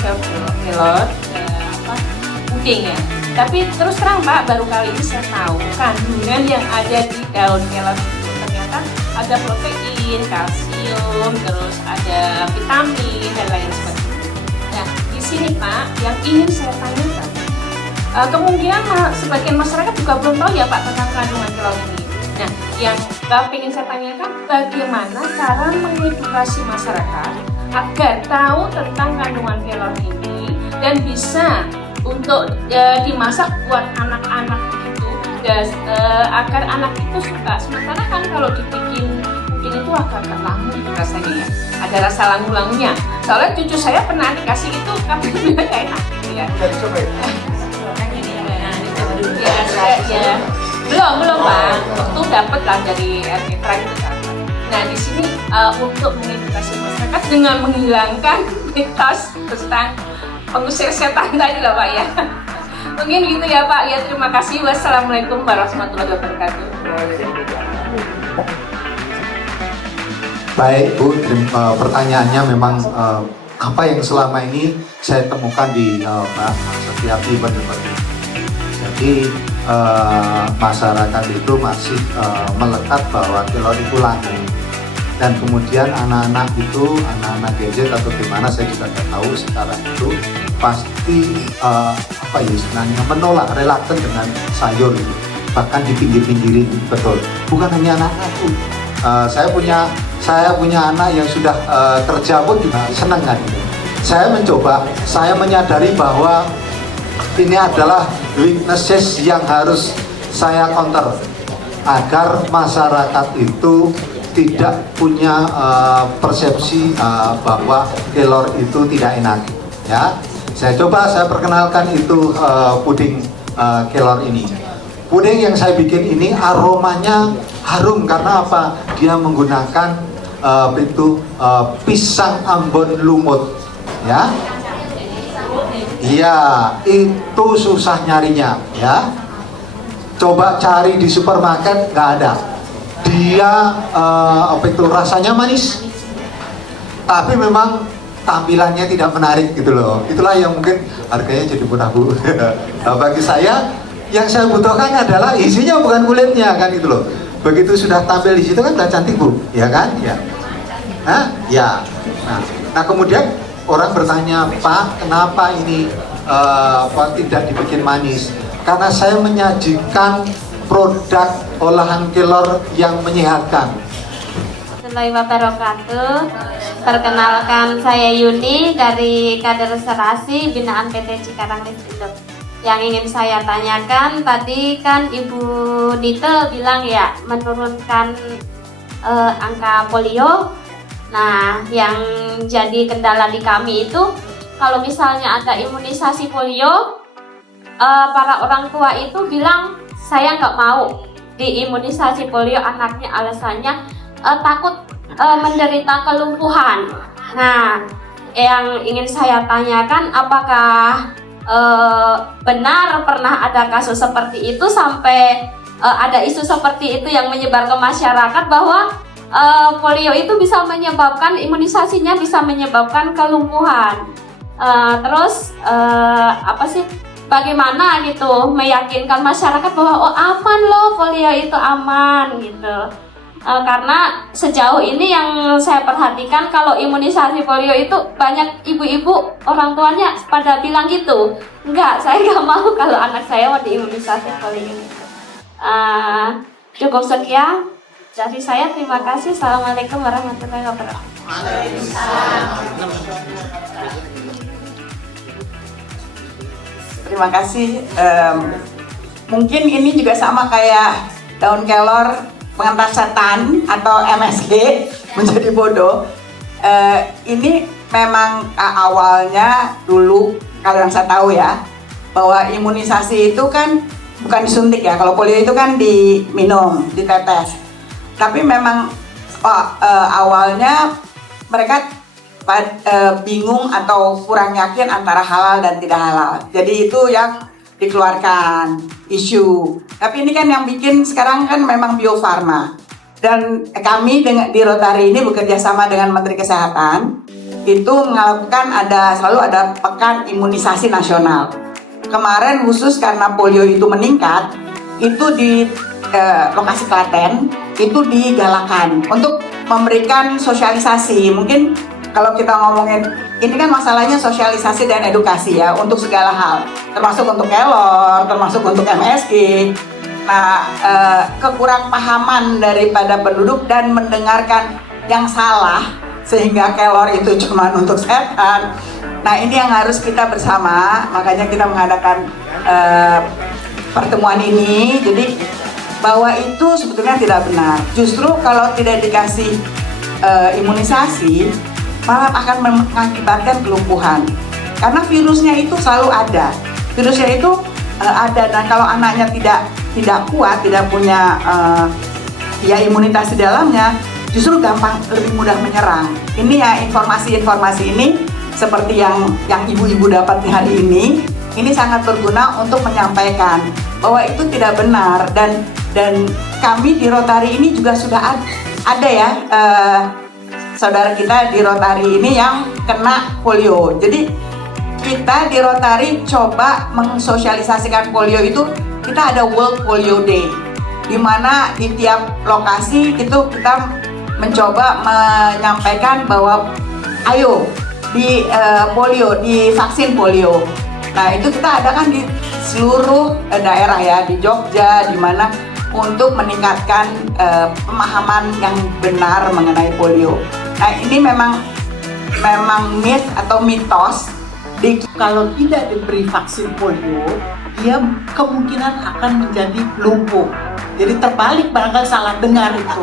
kelor, puding ya. Tapi terus terang Pak, baru kali ini saya tahu kandungan yang ada di daun kelor itu ternyata ada protein, kalsium, terus ada vitamin dan lain sebagainya. Nah, di sini Pak, yang ingin saya tanyakan, kemungkinan sebagian masyarakat juga belum tahu ya Pak tentang kandungan kelor ini. Nah, yang ingin saya tanyakan, bagaimana cara mengedukasi masyarakat agar tahu tentang kandungan kelor ini dan bisa untuk dimasak buat anak-anak itu, agar anak itu suka. Sementara kan kalau dibikin mungkin itu agak langu rasanya ya, ada rasa langu-langunya. Soalnya cucu saya pernah dikasih itu, kami bilang gak enak gitu ya. Ya. Belum Pak, waktu dapat lah dari RT itu kan. Nah, di sini untuk mengedukasi masyarakat dengan menghilangkan mitos tentang pengusir setan tadi lah Pak ya. Mungkin gitu ya Pak ya. Terima kasih. Wassalamualaikum warahmatullahi wabarakatuh. Baik Bu, pertanyaannya memang apa yang selama ini saya temukan di Mbak Setiati Benar-benar. Jadi masyarakat itu masih melekat bahwa kelor itu laku, dan kemudian anak-anak gadget atau gimana saya juga tidak tahu sekarang itu pasti istilahnya menolak, reluctant dengan sayur itu, bahkan di pinggir-pinggirin. Betul, bukan hanya anak-anakku, saya punya anak yang sudah kerja pun juga senang kan. Saya menyadari bahwa ini adalah weaknesses yang harus saya counter agar masyarakat itu tidak punya persepsi bahwa kelor itu tidak enak. Ya, saya perkenalkan itu puding kelor ini. Puding yang saya bikin ini aromanya harum karena apa? Dia menggunakan pisang Ambon lumut. Ya, iya, itu susah nyarinya. Ya, coba cari di supermarket nggak ada. Dia rasanya manis, tapi memang tampilannya tidak menarik gitu loh. Itulah yang mungkin harganya jadi murah, Bu. Nah, bagi saya yang saya butuhkan adalah isinya, bukan kulitnya kan gitu loh. Begitu sudah tampil di situ kan udah cantik, Bu, ya kan? Ya. Ya. Nah, kemudian orang bertanya, Pak, kenapa ini tidak dibikin manis? Karena saya menyajikan produk olahan kelor yang menyehatkan. Assalamualaikum warahmatullahi wabarakatuh. Perkenalkan, saya Yuni dari Kader Serasi Binaan PT Cikarang Listindo. Yang ingin saya tanyakan, tadi kan Ibu Nite bilang ya menurunkan angka polio. Nah, yang jadi kendala di kami itu kalau misalnya ada imunisasi polio, para orang tua itu bilang saya nggak mau diimunisasi polio anaknya, alasannya takut menderita kelumpuhan. Nah, yang ingin saya tanyakan, apakah benar pernah ada kasus seperti itu sampai ada isu seperti itu yang menyebar ke masyarakat bahwa polio itu bisa menyebabkan, imunisasinya bisa menyebabkan kelumpuhan. Bagaimana gitu meyakinkan masyarakat bahwa oh aman loh, polio itu aman gitu. Karena sejauh ini yang saya perhatikan, kalau imunisasi polio itu banyak ibu-ibu orang tuanya pada bilang gitu, enggak, saya nggak mau kalau anak saya mau diimunisasi polio. Cukup sekian dari saya, terima kasih. Assalamualaikum warahmatullahi wabarakatuh. Terima kasih. Mungkin ini juga sama kayak daun kelor pengantar setan atau MSG menjadi bodoh. Ini memang awalnya dulu, kalau yang saya tahu ya, bahwa imunisasi itu kan bukan disuntik ya. Kalau polio itu kan diminum, ditetes. Tapi memang awalnya mereka bingung atau kurang yakin antara halal dan tidak halal. Jadi itu yang dikeluarkan isu. Tapi ini kan yang bikin sekarang kan memang Bio Farma. Dan kami di Rotary ini bekerja sama dengan Menteri Kesehatan itu melakukan selalu ada pekan imunisasi nasional. Kemarin khusus karena polio itu meningkat, itu di lokasi Klaten itu digalakan untuk memberikan sosialisasi. Mungkin kalau kita ngomongin, ini kan masalahnya sosialisasi dan edukasi ya, untuk segala hal, termasuk untuk kelor, termasuk untuk MSG. Nah, kekurang pahaman daripada penduduk dan mendengarkan yang salah, sehingga kelor itu cuma untuk setan. Nah, ini yang harus kita bersama, makanya kita mengadakan pertemuan ini. Jadi, bahwa itu sebetulnya tidak benar. Justru kalau tidak dikasih imunisasi, malah akan mengakibatkan kelumpuhan. Karena virusnya itu selalu ada. Virusnya itu ada, dan kalau anaknya tidak kuat, tidak punya imunitas di dalamnya, justru lebih mudah menyerang. Ini ya, informasi-informasi ini seperti yang ibu-ibu dapat di hari ini sangat berguna untuk menyampaikan bahwa itu tidak benar, dan kami di Rotary ini juga sudah ada ya saudara kita di Rotary ini yang kena polio. Jadi kita di Rotary coba mensosialisasikan polio itu kita ada World Polio Day, di mana di tiap lokasi itu kita mencoba menyampaikan bahwa ayo di polio, di vaksin polio. Nah itu kita adakan di seluruh daerah ya, di Jogja, di mana untuk meningkatkan pemahaman yang benar mengenai polio. Nah ini memang myth atau mitos. Kalau tidak diberi vaksin polio, dia kemungkinan akan menjadi lumpuh. Jadi terbalik, barangkali salah dengar itu.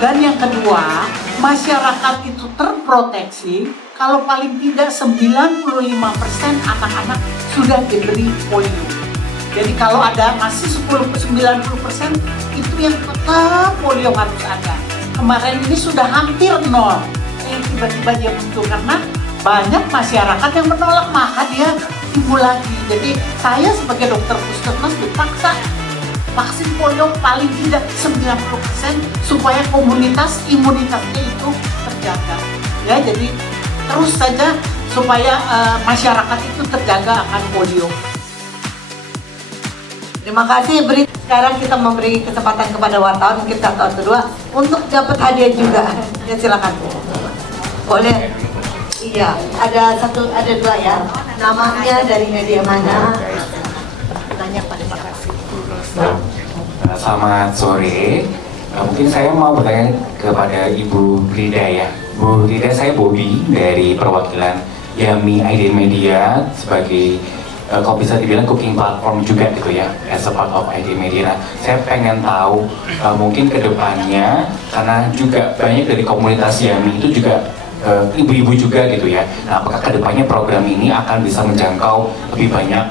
Dan yang kedua, masyarakat itu terproteksi kalau paling tidak 95% anak-anak sudah diberi polio. Jadi kalau ada masih 90% itu yang tetap polio harus ada. Kemarin ini sudah hampir nol. Yang tiba-tiba dia muncul karena banyak masyarakat yang menolak, maka dia timbul lagi. Jadi saya sebagai dokter puskesmas dipaksa vaksin polio paling tidak 90% supaya imunitasnya itu terjaga. Ya, jadi terus saja supaya masyarakat itu terjaga akan polio. Terima kasih Bri. Sekarang kita memberi kesempatan kepada wartawan mungkin satu atau dua untuk dapat hadiah juga. Ya silakan. Boleh. Iya, ada dua ya. Namanya dari media mana? Tanya pada Selamat sore. Mungkin saya mau bertanya kepada Ibu Rida ya. Bu Rida, saya Bobby dari perwakilan Yummy ID Media sebagai kalau bisa dibilang cooking platform juga gitu ya, as a part of ID Media. Nah, saya pengen tahu mungkin kedepannya, karena juga banyak dari komunitas Yummy itu juga ibu-ibu juga gitu ya. Nah, apakah kedepannya program ini akan bisa menjangkau lebih banyak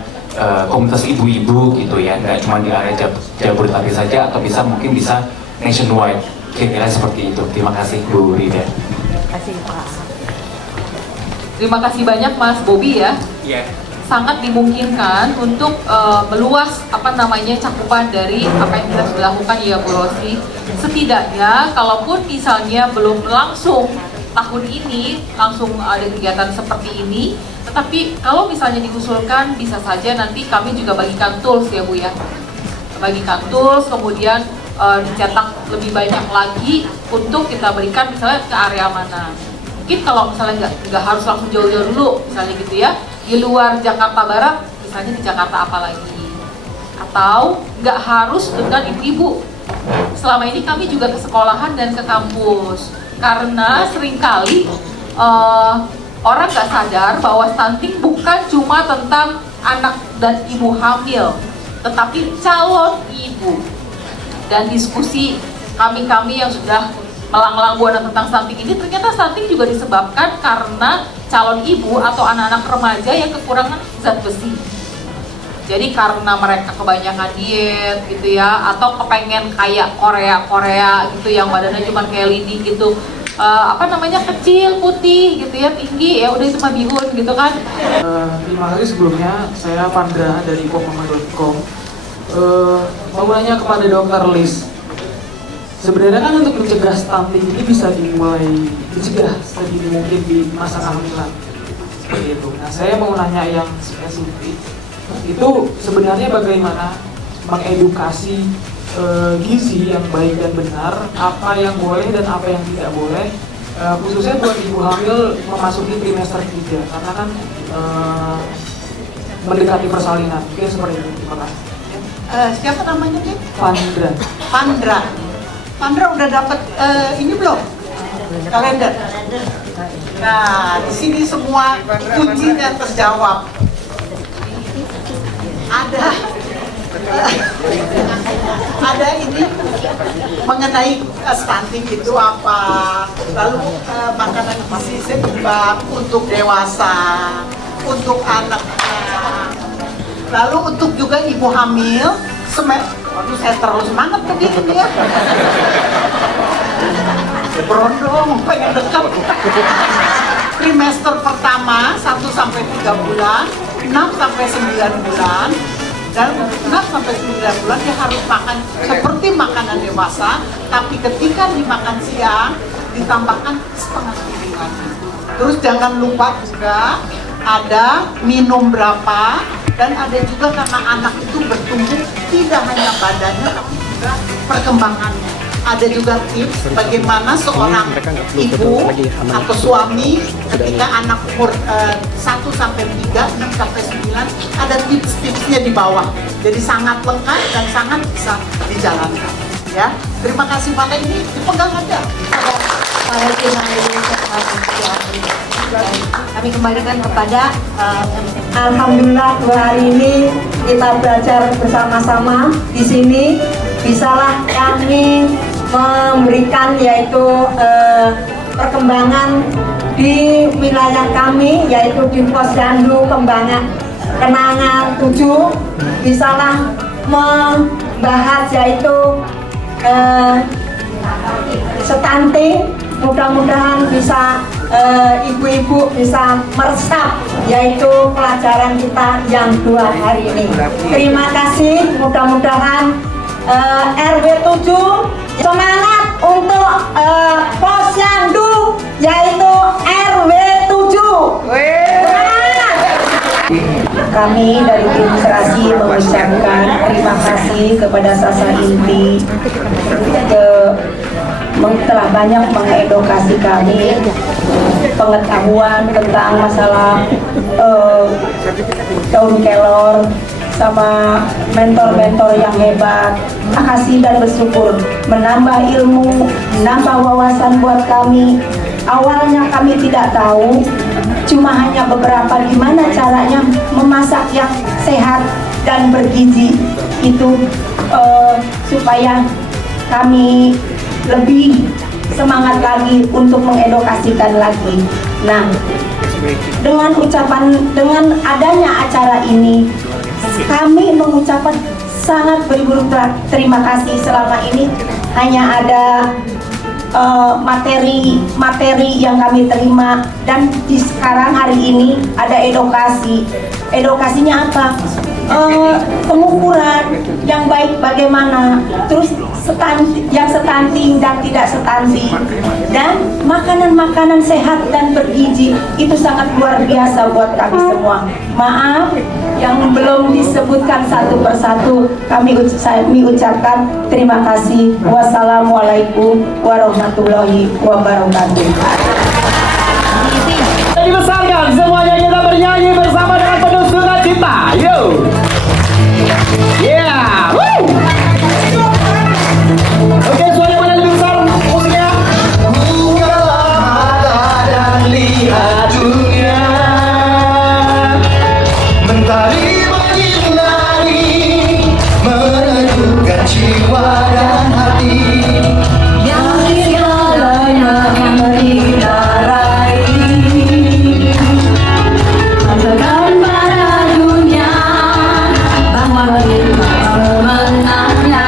komunitas ibu-ibu gitu ya, nggak cuma di area Jabodetabek saja, atau mungkin bisa nationwide, kira-kira seperti itu. Terima kasih Bu Rida. Terima kasih Pak. Terima kasih banyak Mas Bobby ya. Iya. Sangat dimungkinkan untuk meluas cakupan dari apa yang kita sudah lakukan ya Bu Rosi. Setidaknya kalaupun misalnya belum langsung tahun ini langsung ada kegiatan seperti ini, tetapi kalau misalnya diusulkan bisa saja nanti kami juga bagikan tools ya Bu ya. Bagikan tools, kemudian dicetak lebih banyak lagi untuk kita berikan misalnya ke area mana. Mungkin kalau misalnya nggak harus langsung jauh-jauh dulu misalnya gitu ya, di luar Jakarta Barat misalnya di Jakarta apa lagi, atau nggak harus dengan ibu-ibu. Selama ini kami juga ke sekolahan dan ke kampus, karena seringkali orang nggak sadar bahwa stunting bukan cuma tentang anak dan ibu hamil, tetapi calon ibu. Dan diskusi kami yang sudah melanglang buana tentang stunting ini, ternyata stunting juga disebabkan karena calon ibu atau anak-anak remaja yang kekurangan zat besi. Jadi karena mereka kebanyakan diet gitu ya, atau kepengen kayak Korea gitu yang badannya cuma kayak lidi gitu, kecil, putih gitu ya, tinggi, ya udah itu mah bihun gitu kan. Terima kasih sebelumnya, saya Pandra dari popmama.com. Mau nanya kepada Dr. Liz. Sebenarnya kan untuk mencegah stunting ini bisa dicegah sedini mungkin di masa kehamilan seperti itu. Nah, saya mau nanya yang spesifik, itu sebenarnya bagaimana mengedukasi gizi yang baik dan benar, apa yang boleh dan apa yang tidak boleh, khususnya buat ibu hamil memasuki trimester 3, karena kan mendekati persalinan. Mungkin seperti itu. Terima kasih. Siapa namanya nih? Pandra udah dapat ini belum? Kalender. Nah, di sini semua kuncinya terjawab. Ada ini mengenai stunting itu apa, lalu makanan gizi seimbang untuk dewasa, untuk anak-anak, lalu untuk juga ibu hamil. Waduh, saya terlalu semangat tadi ini ya. Berondong, pengen dekat. Trimester pertama 1 sampai 3 bulan, 6 sampai 9 bulan, dan 6 sampai 9 bulan dia harus makan seperti makanan dewasa, tapi ketika dimakan siang ditambahkan setengah piringan. Terus jangan lupa juga ada minum berapa Dan ada juga karena anak itu bertumbuh tidak hanya badannya tapi juga perkembangannya. Ada juga tips bagaimana seorang ibu atau suami ketika anak umur 1 sampai 3, 6 sampai 9, ada tips-tipsnya di bawah. Jadi sangat lengkap dan sangat bisa dijalankan. Ya, terima kasih Pak, ini dipegang aja. Para kami kembalikan kepada Alhamdulillah hari ini kita belajar bersama-sama di sini. Bisalah kami memberikan yaitu perkembangan di wilayah kami yaitu di Posyandu Kenangan 7. Bisalah membahas yaitu stunting. Mudah-mudahan bisa ibu-ibu bisa meresap yaitu pelajaran kita yang 2 hari ini. Terima kasih, mudah-mudahan RW 7 semangat untuk Posyandu yaitu RW 7. Semangat! Kami dari tim Serasi mengucapkan terima kasih kepada Sasa Inti telah banyak mengedukasi kami pengetahuan tentang masalah daun kelor sama mentor-mentor yang hebat. Terima kasih dan bersyukur menambah ilmu, menambah wawasan buat kami. Awalnya kami tidak tahu, cuma hanya beberapa gimana caranya memasak yang sehat dan bergizi itu supaya kami lebih semangat lagi untuk mengedukasikan lagi. Nah, dengan adanya acara ini, kami mengucapkan sangat beribu terima kasih. Selama ini hanya ada materi yang kami terima, dan di sekarang hari ini ada edukasi. Edukasinya apa? Pengukuran yang baik bagaimana, terus yang stunting dan tidak stunting, dan makanan-makanan sehat dan bergizi itu sangat luar biasa buat kami semua. Maaf yang belum disebutkan satu persatu, kami ucapkan terima kasih. Wassalamualaikum warahmatullahi wabarakatuh. Dibesarkan semuanya, kita bernyanyi bersama dengan penuh sukacita. Yo. Yeah. Woo. Oke, suara mana lebih besar musiknya? Bukalah mata dan lihat dunia, mentari menyinari, meneguhkan jiwa dan hati. Yang segalanya kita raih, katakan pada dunia bahwa kita pemenangnya.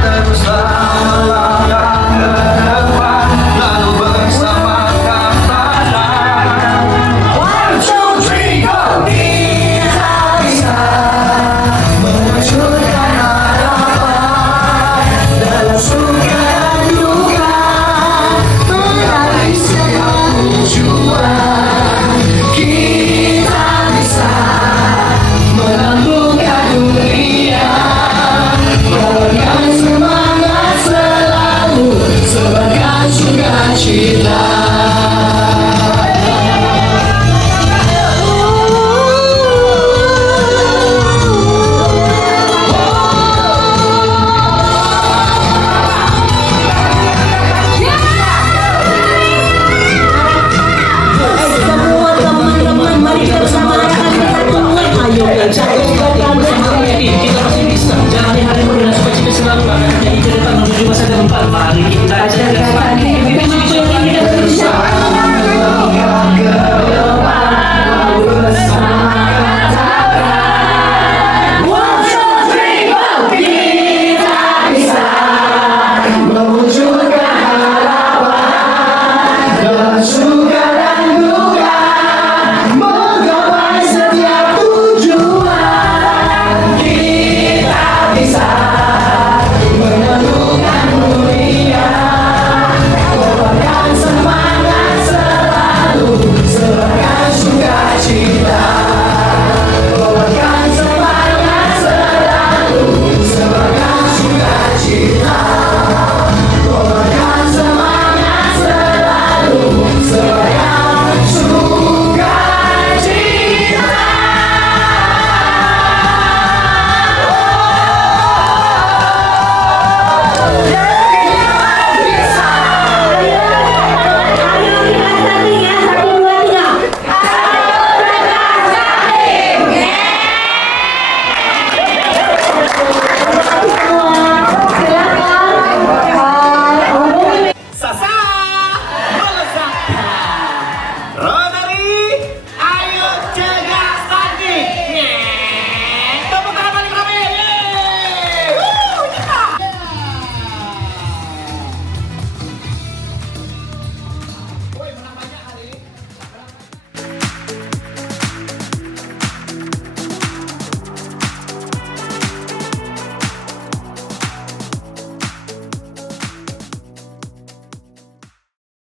Teruslah melangkah ke depan, lalu bersama katakan 1, 2, 3, go! Kita bisa mewujudkan harapan dalam suka dan duka, meraih segala tujuan. Kita bisa menaklukkan dunia dengan semangat selalu sebagai sukacita.